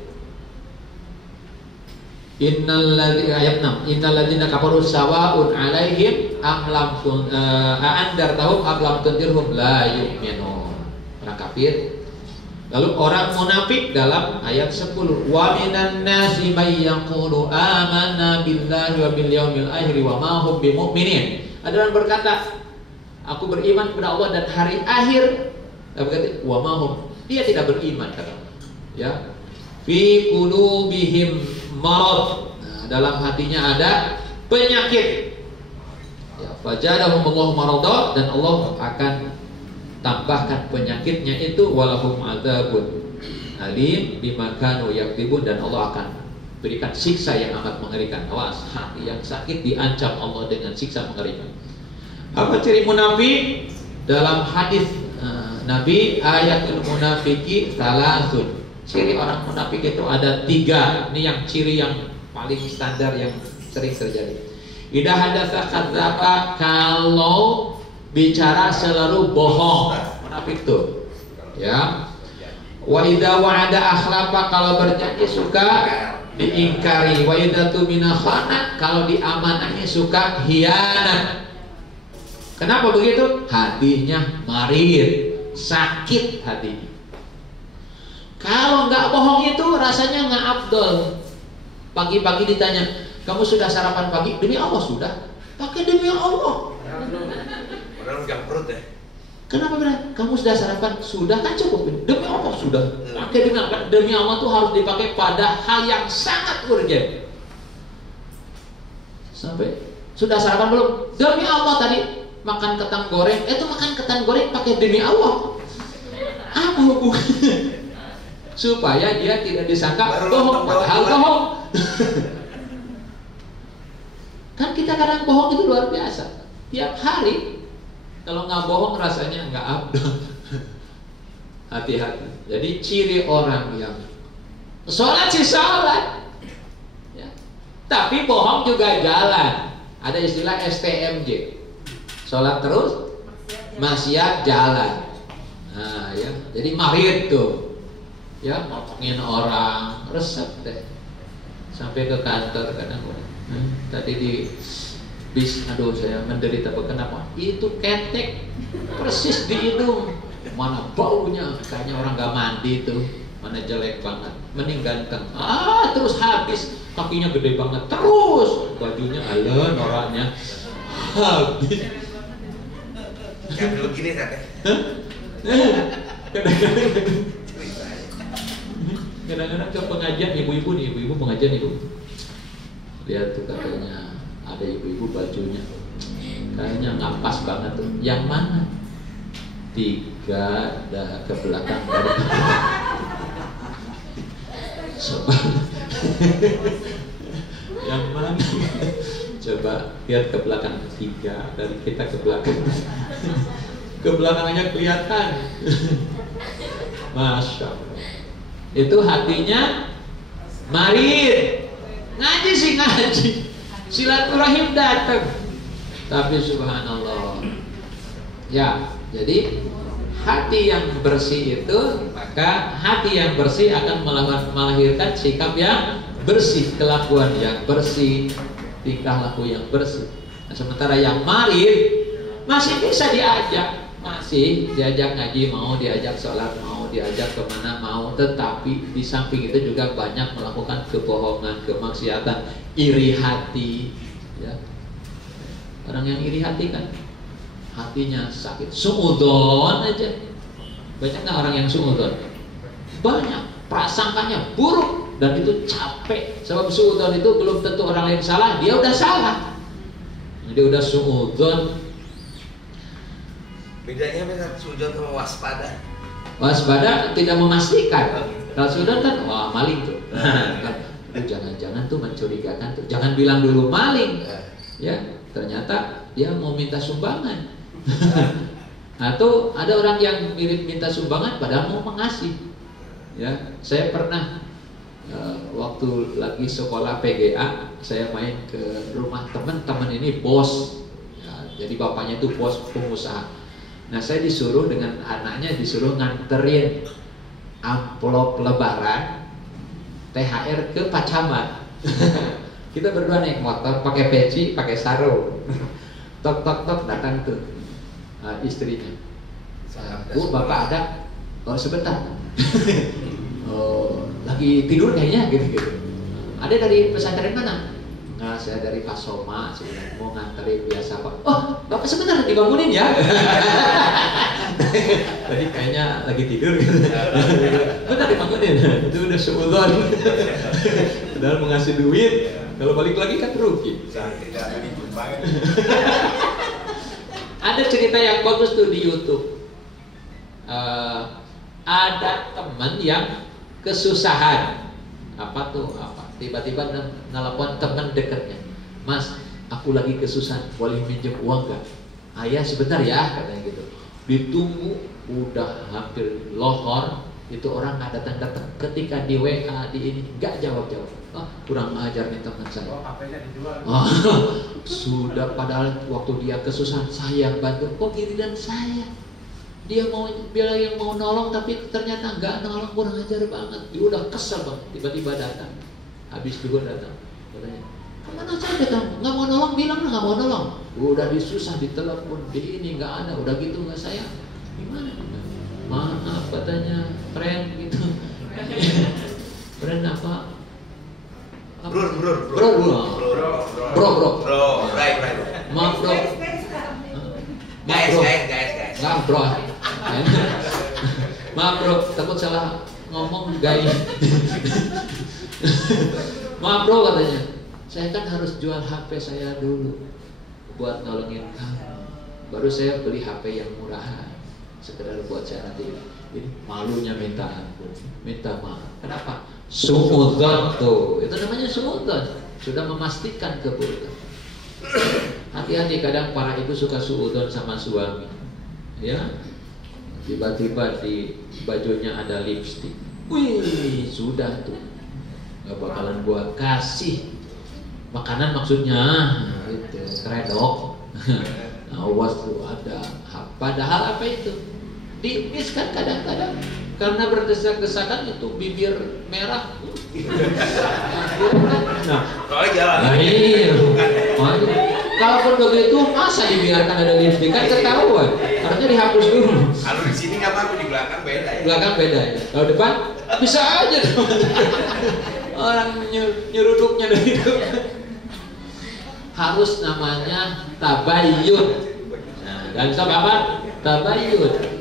Ayat 6. Innalladzina kafaru sawa'un 'alaihim am lam andartahum am lam tundirhum la yu'minun. Orang kafir. Lalu orang munafik dalam ayat 10. Wa minan nasi may yaqulu amanna billahi wa bil yaumil akhir wa ma hum bimu'minin. Ada orang berkata, aku beriman kepada Allah dan hari akhir. Tapi kata wa ma hum, dia tidak beriman kata. Ya. Fi qulubihim marad. Nah, dalam hatinya ada penyakit. Ya, fajadahum Allahu marada, dan Allah akan tambahkan penyakitnya itu walahum adzabun alim bima kanu yaktibun, dan Allah akan berikan siksa yang amat mengerikan. Awas, hati yang sakit diancam Allah dengan siksa mengerikan. Apa ciri munafik? Dalam hadis Nabi, ayatul munafiki salasun. Ciri orang munafik itu ada 3. Ini yang ciri yang paling standar yang sering terjadi. Idza hadatsa kadzdzaba, kalau bicara selalu bohong, munafik tuh. Ya. Wa idza wa'ada akhlafa, kalau berjanji suka diingkari. Wa idza tumina khana, kalau diamanahi suka hianat. Kenapa begitu? Hatinya marid, sakit hatinya. Kalau nggak bohong itu rasanya nggak afdol. Pagi-pagi ditanya, kamu sudah sarapan pagi? Demi Allah sudah. Pakai demi Allah. Padahal nggak perut ya. Kenapa bilang kamu sudah sarapan? Sudah, kan cukup. Demi Allah sudah. Pakai demi Allah. Demi Allah tuh harus dipakai pada hal yang sangat urgent. Sampai sudah sarapan belum? Demi Allah tadi makan ketan goreng. Itu makan ketan goreng pakai demi Allah. Apa hubungannya? Supaya dia tidak disangka bohong, padahal bohong. Kan kita kadang bohong itu luar biasa. Tiap hari kalau nggak bohong rasanya nggak abdul. Hati-hati. Jadi ciri orang yang sholat sih sholat, ya, tapi bohong juga jalan. Ada istilah STMJ. Sholat terus, maksiat jalan. Nah, ya, jadi marid tuh. Ya, ngomongin orang, resep deh. Sampai ke kantor kadang tadi di bis, aduh saya menderita kenapa? Itu ketek persis di hidung. Mana baunya? Kayaknya orang gak mandi tuh. Mana jelek banget, mending ganteng. Terus habis, kakinya gede banget. Terus bajunya ala noraknya habis. Kayak dulu gini kan ya. Kadang-kadang ke pengajian ibu-ibu nih, ibu-ibu pengajian ibu. Lihat tuh katanya ada ibu-ibu bajunya kayaknya nggak pas banget tuh. Yang mana? 3 dah ke belakang dari coba. Yang mana? Coba lihat ke belakang, 3 dari kita ke belakang. Ke belakangnya kelihatan. Masya Allah. Itu hatinya marid. Ngaji sih ngaji, silaturahim datang, tapi subhanallah. Ya, jadi hati yang bersih itu, maka hati yang bersih akan melahirkan sikap yang bersih, kelakuan yang bersih, tingkah laku yang bersih. Nah, sementara yang marit masih bisa diajak, masih diajak ngaji mau, diajak sholat mau, diajak kemana mau, tetapi di samping itu juga banyak melakukan kebohongan, kemaksiatan, iri hati, ya. Orang yang iri hati kan hatinya sakit, suudon aja. Banyak nggak orang yang suudon? Banyak, prasangkanya buruk dan itu capek. Sebab suudon itu belum tentu orang lain salah, dia udah salah. Dia udah suudon. Bedanya benar suudon sama waspada. Waspada tidak memastikan. Kalau suudon kan wah maling tuh. Jangan-jangan tuh mencurigakan tuh. Jangan bilang dulu maling. Ya, ternyata dia mau minta sumbangan. Atau ada orang yang mirip minta sumbangan padahal mau mengasih. Ya, saya pernah waktu lagi sekolah PGA, saya main ke rumah teman-teman ini bos. Ya, jadi bapaknya itu bos pengusaha. Nah, saya disuruh dengan anaknya disuruh nganterin amplop lebaran THR ke Pak Camat. Kita berdua naik motor, pakai peci, pakai sarung. Tok tok tok datang tuh istrinya. Bu, bapak ada? Oh, sebentar. Oh, lagi tidur kayaknya gitu. Ada dari pesantren mana? Nah, saya dari Pak Soma, sebenarnya mau nganterin biasa Pak. Oh, bapak sebentar dibangunin ya. Tadi kayaknya lagi tidur gitu. Bentar dibangunin. Itu udah sebulan. Padahal mau ngasih duit, kalau balik lagi kan rugi. Ada cerita yang bagus tuh di YouTube. Ada teman yang kesusahan. Apa tuh? Tiba-tiba nelpon teman dekatnya, Mas, aku lagi kesusahan, boleh minjem uang gak? Ayah sebentar ya, katanya gitu. Ditunggu, udah hampir lohor, itu orang nggak datang-datang. Ketika di WA di ini nggak jawab-jawab. Oh, kurang ajar nih teman saya. Oh, HP-nya dijual. Oh, sudah padahal waktu dia kesusahan saya bantu. Kok giliran saya? Dia mau bilang yang mau nolong tapi ternyata nggak nolong, kurang ajar banget. Dia udah kesel banget, tiba-tiba datang. Habis juga datang, katanya, kemana saja kamu? Nggak mau nolong, bilang nggak mau nolong. Udah disusah, ditelepon, di ini nggak ada, udah gitu nggak sayang. Gimana? Maaf katanya, friend gitu. Friend apa? Bro. Right. Maaf bro. Guys. Nggak bro. Maaf bro, takut salah ngomong guys. Maaf bro katanya, saya kan harus jual HP saya dulu buat nolongin kamu. Baru saya beli HP yang murahan, sekedar buat saya nanti. Jadi malunya minta ampun, minta maaf. Kenapa? Suudzon tuh, itu namanya suudzon. Sudah memastikan keburukan. Hati-hati, kadang para ibu suka suudzon sama suami. Ya, tiba-tiba di bajunya ada lipstik. Wih, sudah tuh. Gak bakalan gua kasih makanan maksudnya gitu, kredok. Nah, awas tuh ada. Padahal apa itu? Dimis kan kadang-kadang karena berdesak-desakan itu bibir merah. Nah, soalnya jalan. Nah, iya. Kalaupun begitu masa dibiarkan ada lipstik kan ketahuan. Harusnya dihapus dulu. Kalau di sini nggak apa-apa, di belakang beda ya. Belakang beda ya. Kalau depan bisa aja dong. Orang nyeruduknya dari itu. Harus namanya tabayyun. Nah, dan sampai apa? Tabayyun.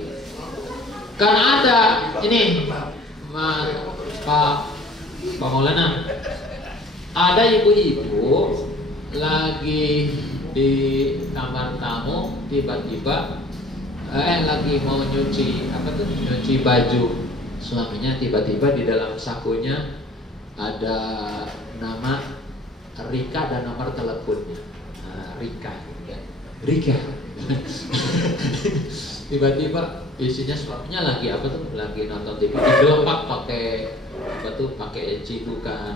Karena ada ini Pak Maulana, ada ibu-ibu lagi di kamar tamu, tiba-tiba lagi mau nyuci nyuci baju suaminya, tiba-tiba di dalam sakunya ada nama Rika dan nomor teleponnya. Nah, Rika. Tiba-tiba isinya suaminya lagi lagi nonton TV, digelopak pakai cidukan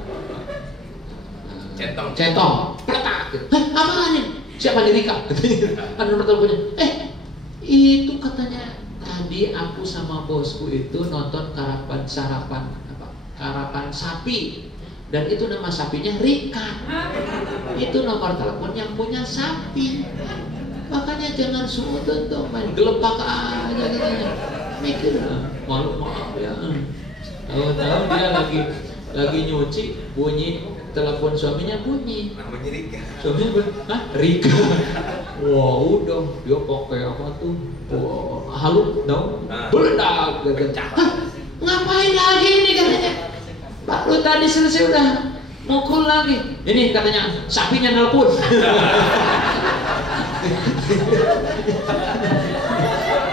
centong peletak gitu. Apaan ini? Siapa nih Rika? Ada nomor teleponnya. Itu katanya tadi aku sama bosku itu nonton karapan sapi Dan itu nama sapinya Rika. Itu nomor telepon yang punya sapi. Makanya jangan suudon dong, main gelepak aja katanya. Mikir, maaf ya. Tahu-tahu dia lagi nyuci, bunyi telepon suaminya bunyi. Namanya Rika. Suaminya hah? Rika. Wah udah, dia pakai apa tuh? Wah, halu dong. Beledak gitu. Hah? Ngapain lagi ini katanya? Baru tadi selesai udah mukul lagi. Ini katanya sapinya nelpon.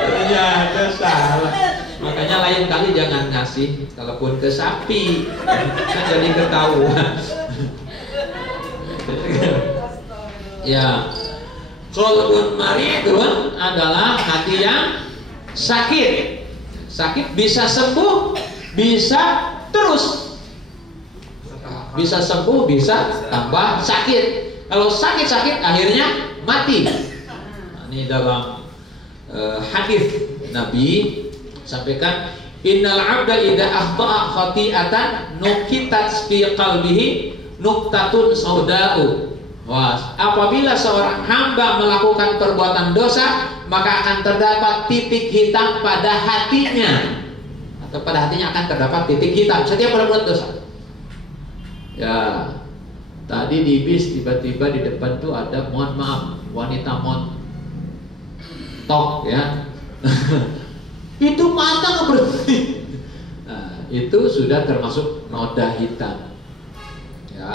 Ternyata salah. Makanya lain kali jangan ngasih telepon ke sapi, kan jadi ketahuan. Ya, qalbun maridun adalah hati yang sakit. Sakit bisa sembuh, bisa terus. Bisa sembuh, bisa tambah sakit. Kalau sakit-sakit akhirnya mati. Nah, ini dalam hadis Nabi sampaikan, innal 'abda idza akhta'a khati'atan nukitat fi qalbihi nuktatun sauda'u. Wah, apabila seorang hamba melakukan perbuatan dosa, maka akan terdapat titik hitam pada hatinya. Atau pada hatinya akan terdapat titik hitam setiap berbuat dosa. Ya, tadi di bis tiba-tiba di depan tuh ada, mohon maaf, wanita montok ya. Itu mata nggak berhenti. Nah, itu sudah termasuk noda hitam. Ya,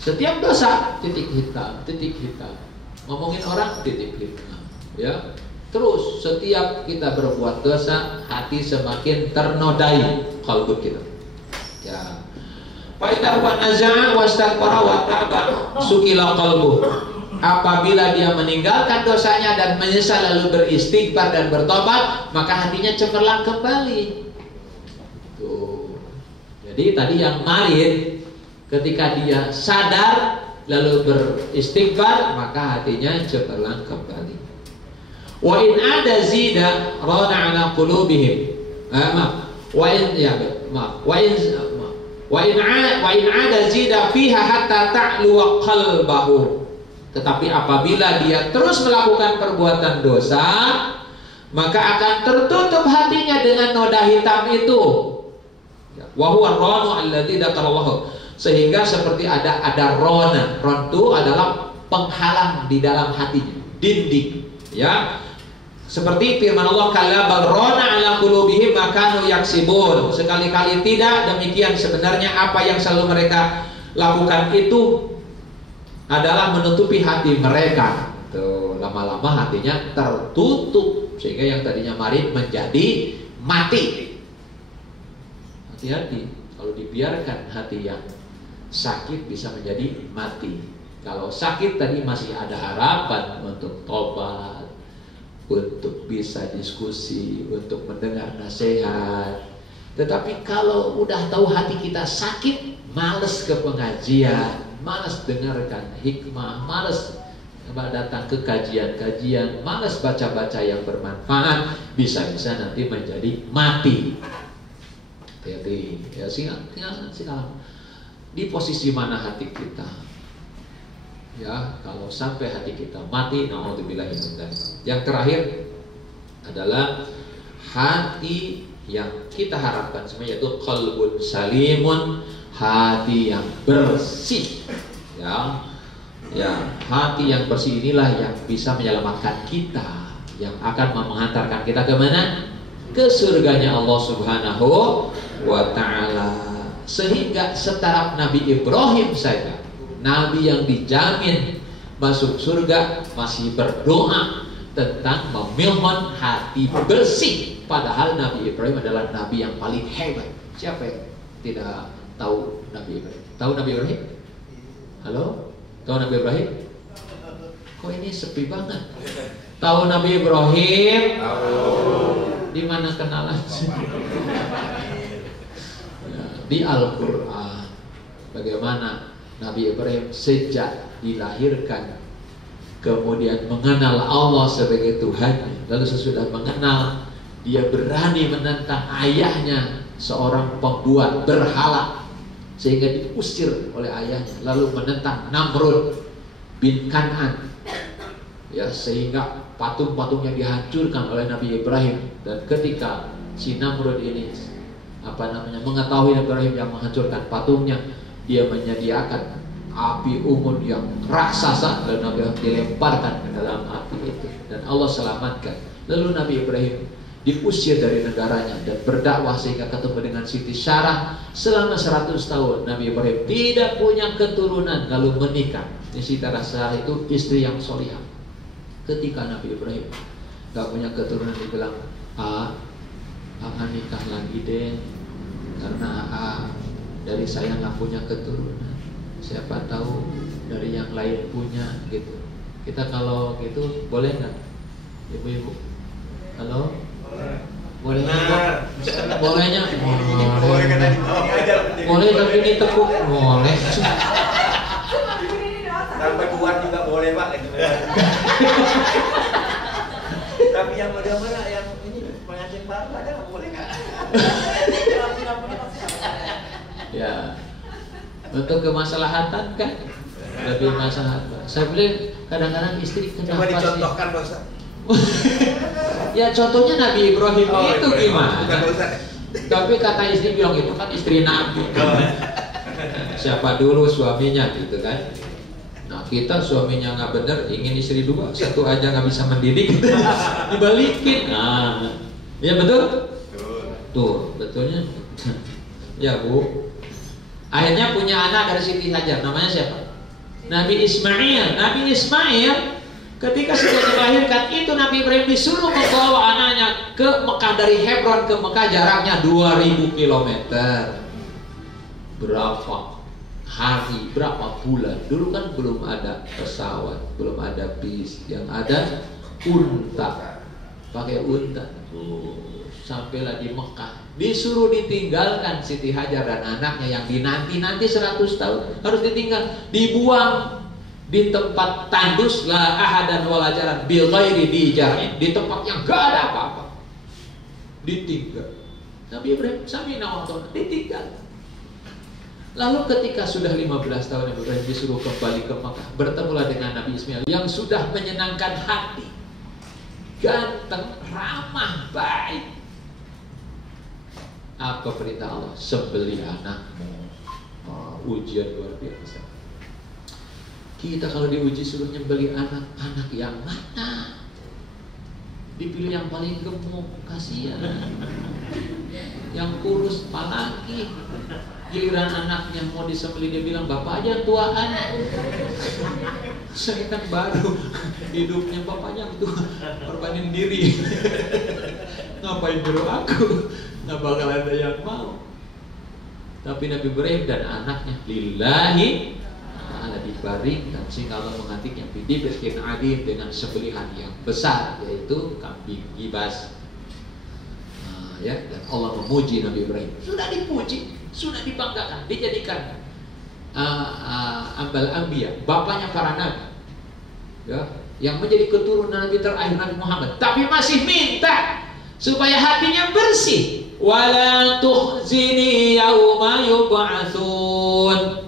setiap dosa titik hitam, titik hitam. Ngomongin orang titik hitam. Ya, terus setiap kita berbuat dosa, hati semakin ternodai qalbu kita. Ya. Faidah wa naza'a wastakbara wa taba sukila qalbu. Apabila dia meninggalkan dosanya dan menyesal lalu beristighfar dan bertobat, maka hatinya cemerlang kembali. Tuh. Jadi tadi yang marid, ketika dia sadar lalu beristighfar, maka hatinya cemerlang kembali. Wa in ada zida rana ala qulubihim. Wa in ada zida fiha hatta ta'lu qalbahu. Tetapi apabila dia terus melakukan perbuatan dosa, maka akan tertutup hatinya dengan noda hitam itu. Wa huwa ranu alladzi dzakarahu. Sehingga seperti ada rona. Ron itu adalah penghalang di dalam hatinya, dinding. Ya. Seperti firman Allah, kalla bal rana ala qulubihim ma kanu yaksibun. Sekali-kali tidak demikian, sebenarnya apa yang selalu mereka lakukan itu adalah menutupi hati mereka. Tuh, lama-lama hatinya tertutup sehingga yang tadinya marid menjadi mati. Hati-hati, kalau dibiarkan hati yang sakit bisa menjadi mati. Kalau sakit tadi masih ada harapan untuk tobat, untuk bisa diskusi, untuk mendengar nasihat. Tetapi kalau udah tahu hati kita sakit, males ke pengajian, malas dengarkan hikmah, malas datang ke kajian-kajian, malas baca-baca yang bermanfaat, bisa-bisa nanti menjadi mati. Jadi ya silakan di posisi mana hati kita. Ya, kalau sampai hati kita mati, naudzubillah min dzalik. Yang terakhir adalah hati yang kita harapkan semuanya, yaitu qalbun salimun, hati yang bersih. Ya, hati yang bersih inilah yang bisa menyelamatkan kita, yang akan menghantarkan kita ke mana? Ke surganya Allah Subhanahu wa ta'ala. Sehingga setaraf Nabi Ibrahim saja, Nabi yang dijamin masuk surga, masih berdoa tentang memohon hati bersih. Padahal Nabi Ibrahim adalah Nabi yang paling hebat. Siapa yang tidak tahu Nabi Ibrahim? Tahu Nabi Ibrahim? Halo? Tahu Nabi Ibrahim? Kok ini sepi banget? Tahu Nabi Ibrahim? Di mana kenalan sih? Di Al-Quran. Bagaimana Nabi Ibrahim sejak dilahirkan kemudian mengenal Allah sebagai Tuhan, lalu sesudah mengenal, dia berani menentang ayahnya, seorang pembuat berhala. sehingga diusir oleh ayahnya, lalu menentang Namrud bin Kan'an, ya, sehingga patung-patungnya dihancurkan oleh Nabi Ibrahim. Dan ketika si Namrud ini mengetahui Nabi Ibrahim yang menghancurkan patungnya, dia menyediakan api unggun yang raksasa, dan Nabi Ibrahim dilemparkan ke dalam api itu, dan Allah selamatkan. Lalu Nabi Ibrahim diusir dari negaranya dan berdakwah sehingga ketemu dengan Siti Sarah selama 100 tahun. Nabi Ibrahim tidak punya keturunan, lalu menikah. Siti Sarah itu istri yang solihah. Ketika Nabi Ibrahim gak punya keturunan, dibilang, akan nikah lagi deh, karena dari saya gak punya keturunan, siapa tahu dari yang lain punya gitu. Kita kalau gitu boleh nggak, ibu-ibu? Halo? Boleh nggak? Bolehnya? Boleh, tapi ini tepuk boleh. Sampai kuat juga boleh Pak. Tapi yang mana yang ini pengantin baru ada boleh nggak? Ya, untuk kemaslahatan kan, lebih maslahatan. Saya bilang kadang-kadang istri kenapa Coba dicontohkan dosa. Ya contohnya Nabi Ibrahim itu Ibrahim. gimana? Bukan dosa. Tapi kata istri bilang itu kan istri Nabi. Siapa dulu suaminya gitu kan? Nah kita suaminya nggak bener, ingin istri dua, satu aja nggak bisa mendidik, dibalikin. Nah, ya betul? Tuh betulnya. Ya Bu. Akhirnya punya anak dari Siti Hajar, namanya siapa? Nabi Ismail. Nabi Ismail ketika sudah dilahirkan itu Nabi Ibrahim disuruh membawa anaknya ke Mekah. Dari Hebron ke Mekah jaraknya 2000 km. Berapa hari, berapa bulan? Dulu kan belum ada pesawat, belum ada bis, yang ada unta, pakai unta. Sampailah di Mekah, disuruh ditinggalkan Siti Hajar dan anaknya yang dinanti-nanti 100 tahun, harus ditinggal, dibuang di tempat tandus, la ahadan wala jaran bil ghairi dijarin, di tempat yang gak ada apa-apa, ditinggal. Nabi Ibrahim samina wa ta'ala ditinggal. Lalu ketika sudah 15 tahun Nabi Ibrahim disuruh kembali ke Mekah, bertemulah dengan Nabi Ismail yang sudah menyenangkan hati, ganteng, ramah, baik. Apa perintah Allah? Sembelih anakmu. Ujian luar biasa. Kita kalau diuji suruh nyembelih anak yang mana? Dipilih yang paling gemuk, kasihan. Yang kurus apalagi. Giliran anaknya mau disembelih dia bilang, bapak aja tuaan. Saya kan baru hidupnya, bapaknya itu korbanin diri. Ngapain nyuruh aku? Nggak bakal ada yang mau. Tapi Nabi Ibrahim dan anaknya lillahi ta'ala dibaringkan, sehingga Allah menggantinya bidibhin adim, dengan sembelihan yang besar, yaitu kambing gibas. Ya, dan Allah memuji Nabi Ibrahim. Sudah dipuji, sudah dibanggakan, dijadikan ambal anbiya, bapaknya para nabi, ya, yang menjadi keturunan Nabi terakhir Nabi Muhammad. Tapi masih minta supaya hatinya bersih. Wala tukhzini yauma yub'atsun.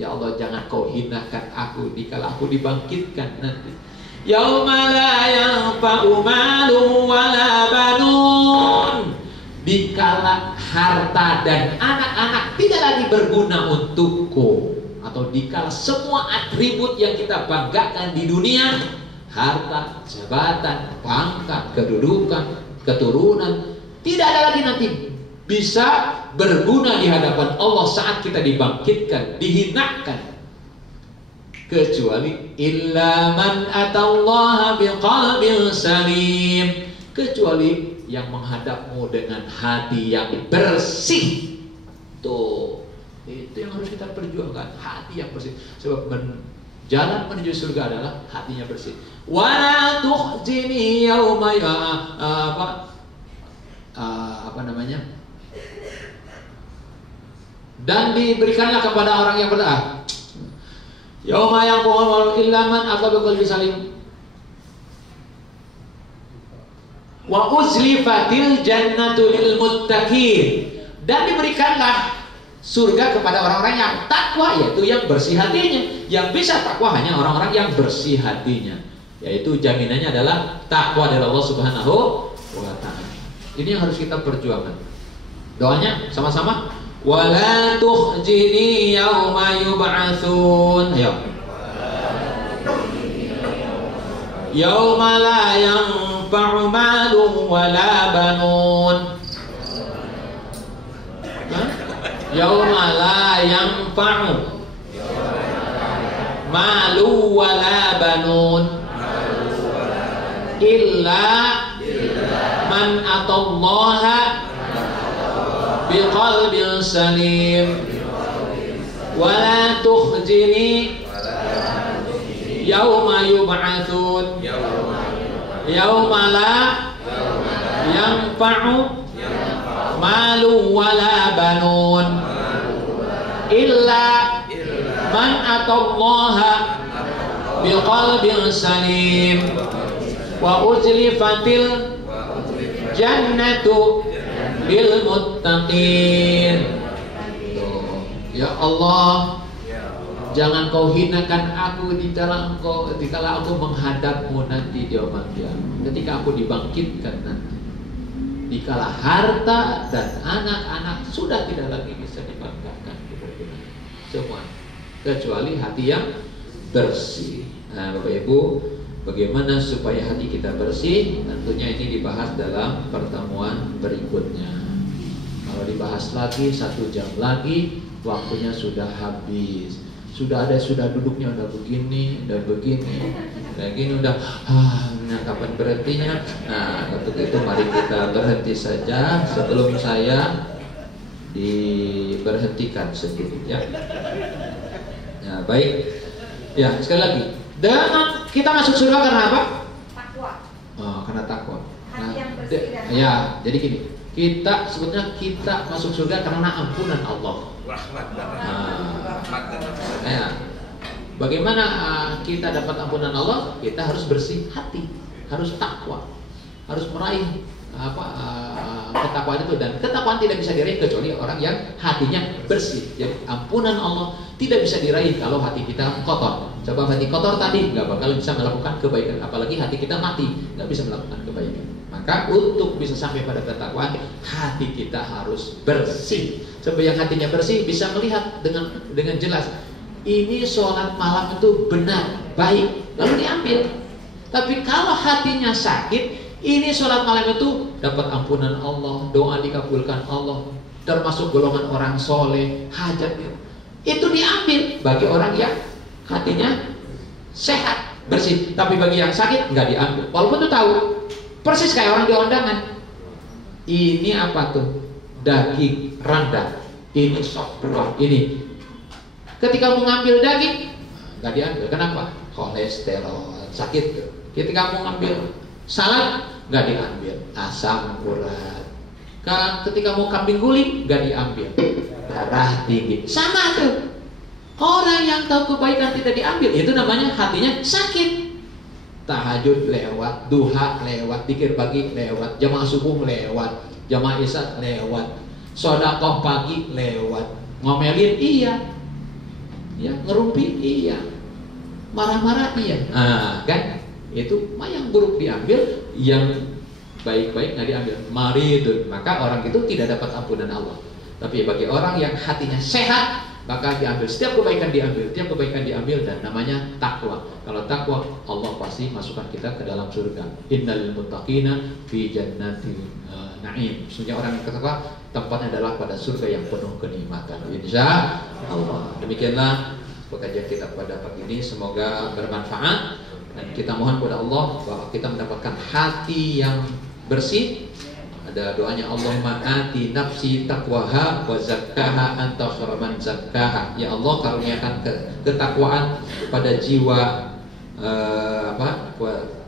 Ya Allah, jangan kau hinakan aku dikala aku dibangkitkan nanti. Yauma la yanfa'u malun wala banun. Dikala harta dan anak-anak tidak lagi berguna untukku, atau dikala semua atribut yang kita banggakan di dunia, harta, jabatan, pangkat, kedudukan, keturunan, tidak ada lagi nanti bisa berguna di hadapan Allah saat kita dibangkitkan, dihinakan, kecuali illa man atallaha biqalbin salim, kecuali yang menghadapmu dengan hati yang bersih. Tuh, itu yang harus kita perjuangkan, hati yang bersih. Sebab jalan menuju surga adalah hatinya bersih. Wala tukhzini yauma dan diberikanlah kepada orang yang berdoa. Yauma yaqulu illa man aqaba qalbi salim. Wa uzlifatil jannatu lil muttaqin. Dan diberikanlah surga kepada orang-orang yang takwa, yaitu yang bersih hatinya. Yang bisa takwa hanya orang-orang yang bersih hatinya, yaitu jaminannya adalah takwa dari Allah Subhanahu wa ta'ala. Ini yang harus kita perjuangkan. Doanya sama-sama. Wala tukhjini yauma yub'atsun. Ayo. Yauma la yanfa'u malun wala banun. Yauma la yanfa'u malu wala banun illa man atallaha biqalbin salim. Wala tukhjini yauma yub'atsun yauma la yanfa'u malu wala banun illa man atallaha biqalbin salim wa uzlifatil jannatu lil muttaqin. Ya Allah, jangan kau hinakan aku dikala aku menghadapmu nanti di yaumul qiyamah, ketika aku dibangkitkan nanti, dikala harta dan anak-anak sudah tidak lagi bisa dibanggakan, dipergunakan semua, kecuali hati yang bersih. Nah, Bapak Ibu, bagaimana supaya hati kita bersih? Tentunya ini dibahas dalam pertemuan berikutnya. Kalau dibahas lagi 1 jam lagi, waktunya sudah habis. Sudah duduknya udah begini, udah nah kapan berhentinya? Nah, untuk itu mari kita berhenti saja sebelum saya diberhentikan sendiri, ya. Ya, baik. Ya, sekali lagi. Dan kita masuk surga karena apa? Takwa. Oh, karena takwa. Hati yang bersih dan Ya, jadi gini. Sebetulnya kita masuk surga karena ampunan Allah. Ya. Bagaimana kita dapat ampunan Allah? Kita harus bersih hati, harus takwa, harus meraih ketakwaan itu, dan ketakwaan tidak bisa diraih kecuali orang yang hatinya bersih. Jadi ampunan Allah tidak bisa diraih kalau hati kita kotor. Coba hati kotor tadi nggak bakal bisa melakukan kebaikan, apalagi hati kita mati nggak bisa melakukan kebaikan. Maka untuk bisa sampai pada ketakwaan, hati kita harus bersih. Coba yang hatinya bersih bisa melihat dengan jelas, ini sholat malam itu benar, baik, lalu diambil. Tapi kalau hatinya sakit, ini sholat malam itu dapat ampunan Allah, doa dikabulkan Allah, termasuk golongan orang soleh, hajat itu diambil bagi orang yang hatinya sehat, bersih. Tapi bagi yang sakit nggak diambil, walaupun itu tahu. Persis kayak orang di undangan. Ini apa tuh? Daging rendang. Ini sop buah. Ini. Ketika mau ngambil daging, nggak diambil. Kenapa? Kolesterol, sakit tuh. Ketika mau ngambil salad, nggak diambil. Asam urat. Ketika mau kambing guling, nggak diambil. Darah tinggi. Sama tuh. Orang yang tahu kebaikan tidak diambil, itu namanya hatinya sakit. Tahajud lewat, duha lewat, zikir pagi lewat, jamaah subuh lewat, jamaah isya lewat, sedekah pagi lewat, ngomelin iya, ya ngerumpi iya, marah-marah iya, kan? Itu yang buruk diambil, yang baik-baik nggak diambil. Mari itu, maka orang itu tidak dapat ampunan Allah. Tapi bagi orang yang hatinya sehat, maka diambil, setiap kebaikan diambil, dan namanya takwa. Kalau takwa, Allah pasti masukkan kita ke dalam surga. Innal muttaqina fi jannatin na'im. Sesungguhnya orang yang bertakwa tempatnya adalah pada surga yang penuh kenikmatan. Insya Allah. Demikianlah pengajian kita pada pagi ini, semoga bermanfaat, dan kita mohon kepada Allah bahwa kita mendapatkan hati yang bersih. Ada doanya, Allahumma ati nafsi taqwaha wa zakkaha anta khairu man zakkaha. Ya Allah, karuniakan ketakwaan pada jiwa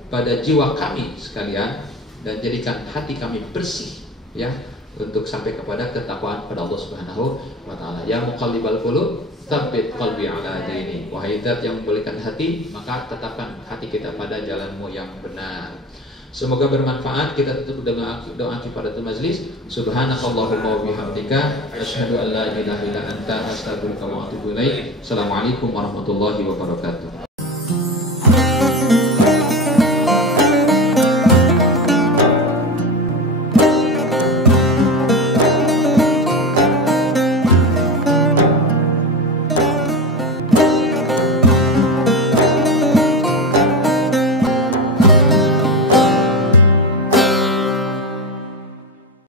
pada jiwa kami sekalian, dan jadikan hati kami bersih, ya, untuk sampai kepada ketakwaan pada Allah Subhanahu wa taala. Ya muqallibal qulub, tsabbit qalbi ala dini. Wahai zat yang membolehkan hati, maka tetapkan hati kita pada jalanmu yang benar. Semoga bermanfaat. Kita tutup doa kifaratul majlis. Subhanakallahumma wa bihamdika asyhadu an la ilaha illa anta astaghfiruka wa atubu ilaik. Assalamualaikum warahmatullahi wabarakatuh.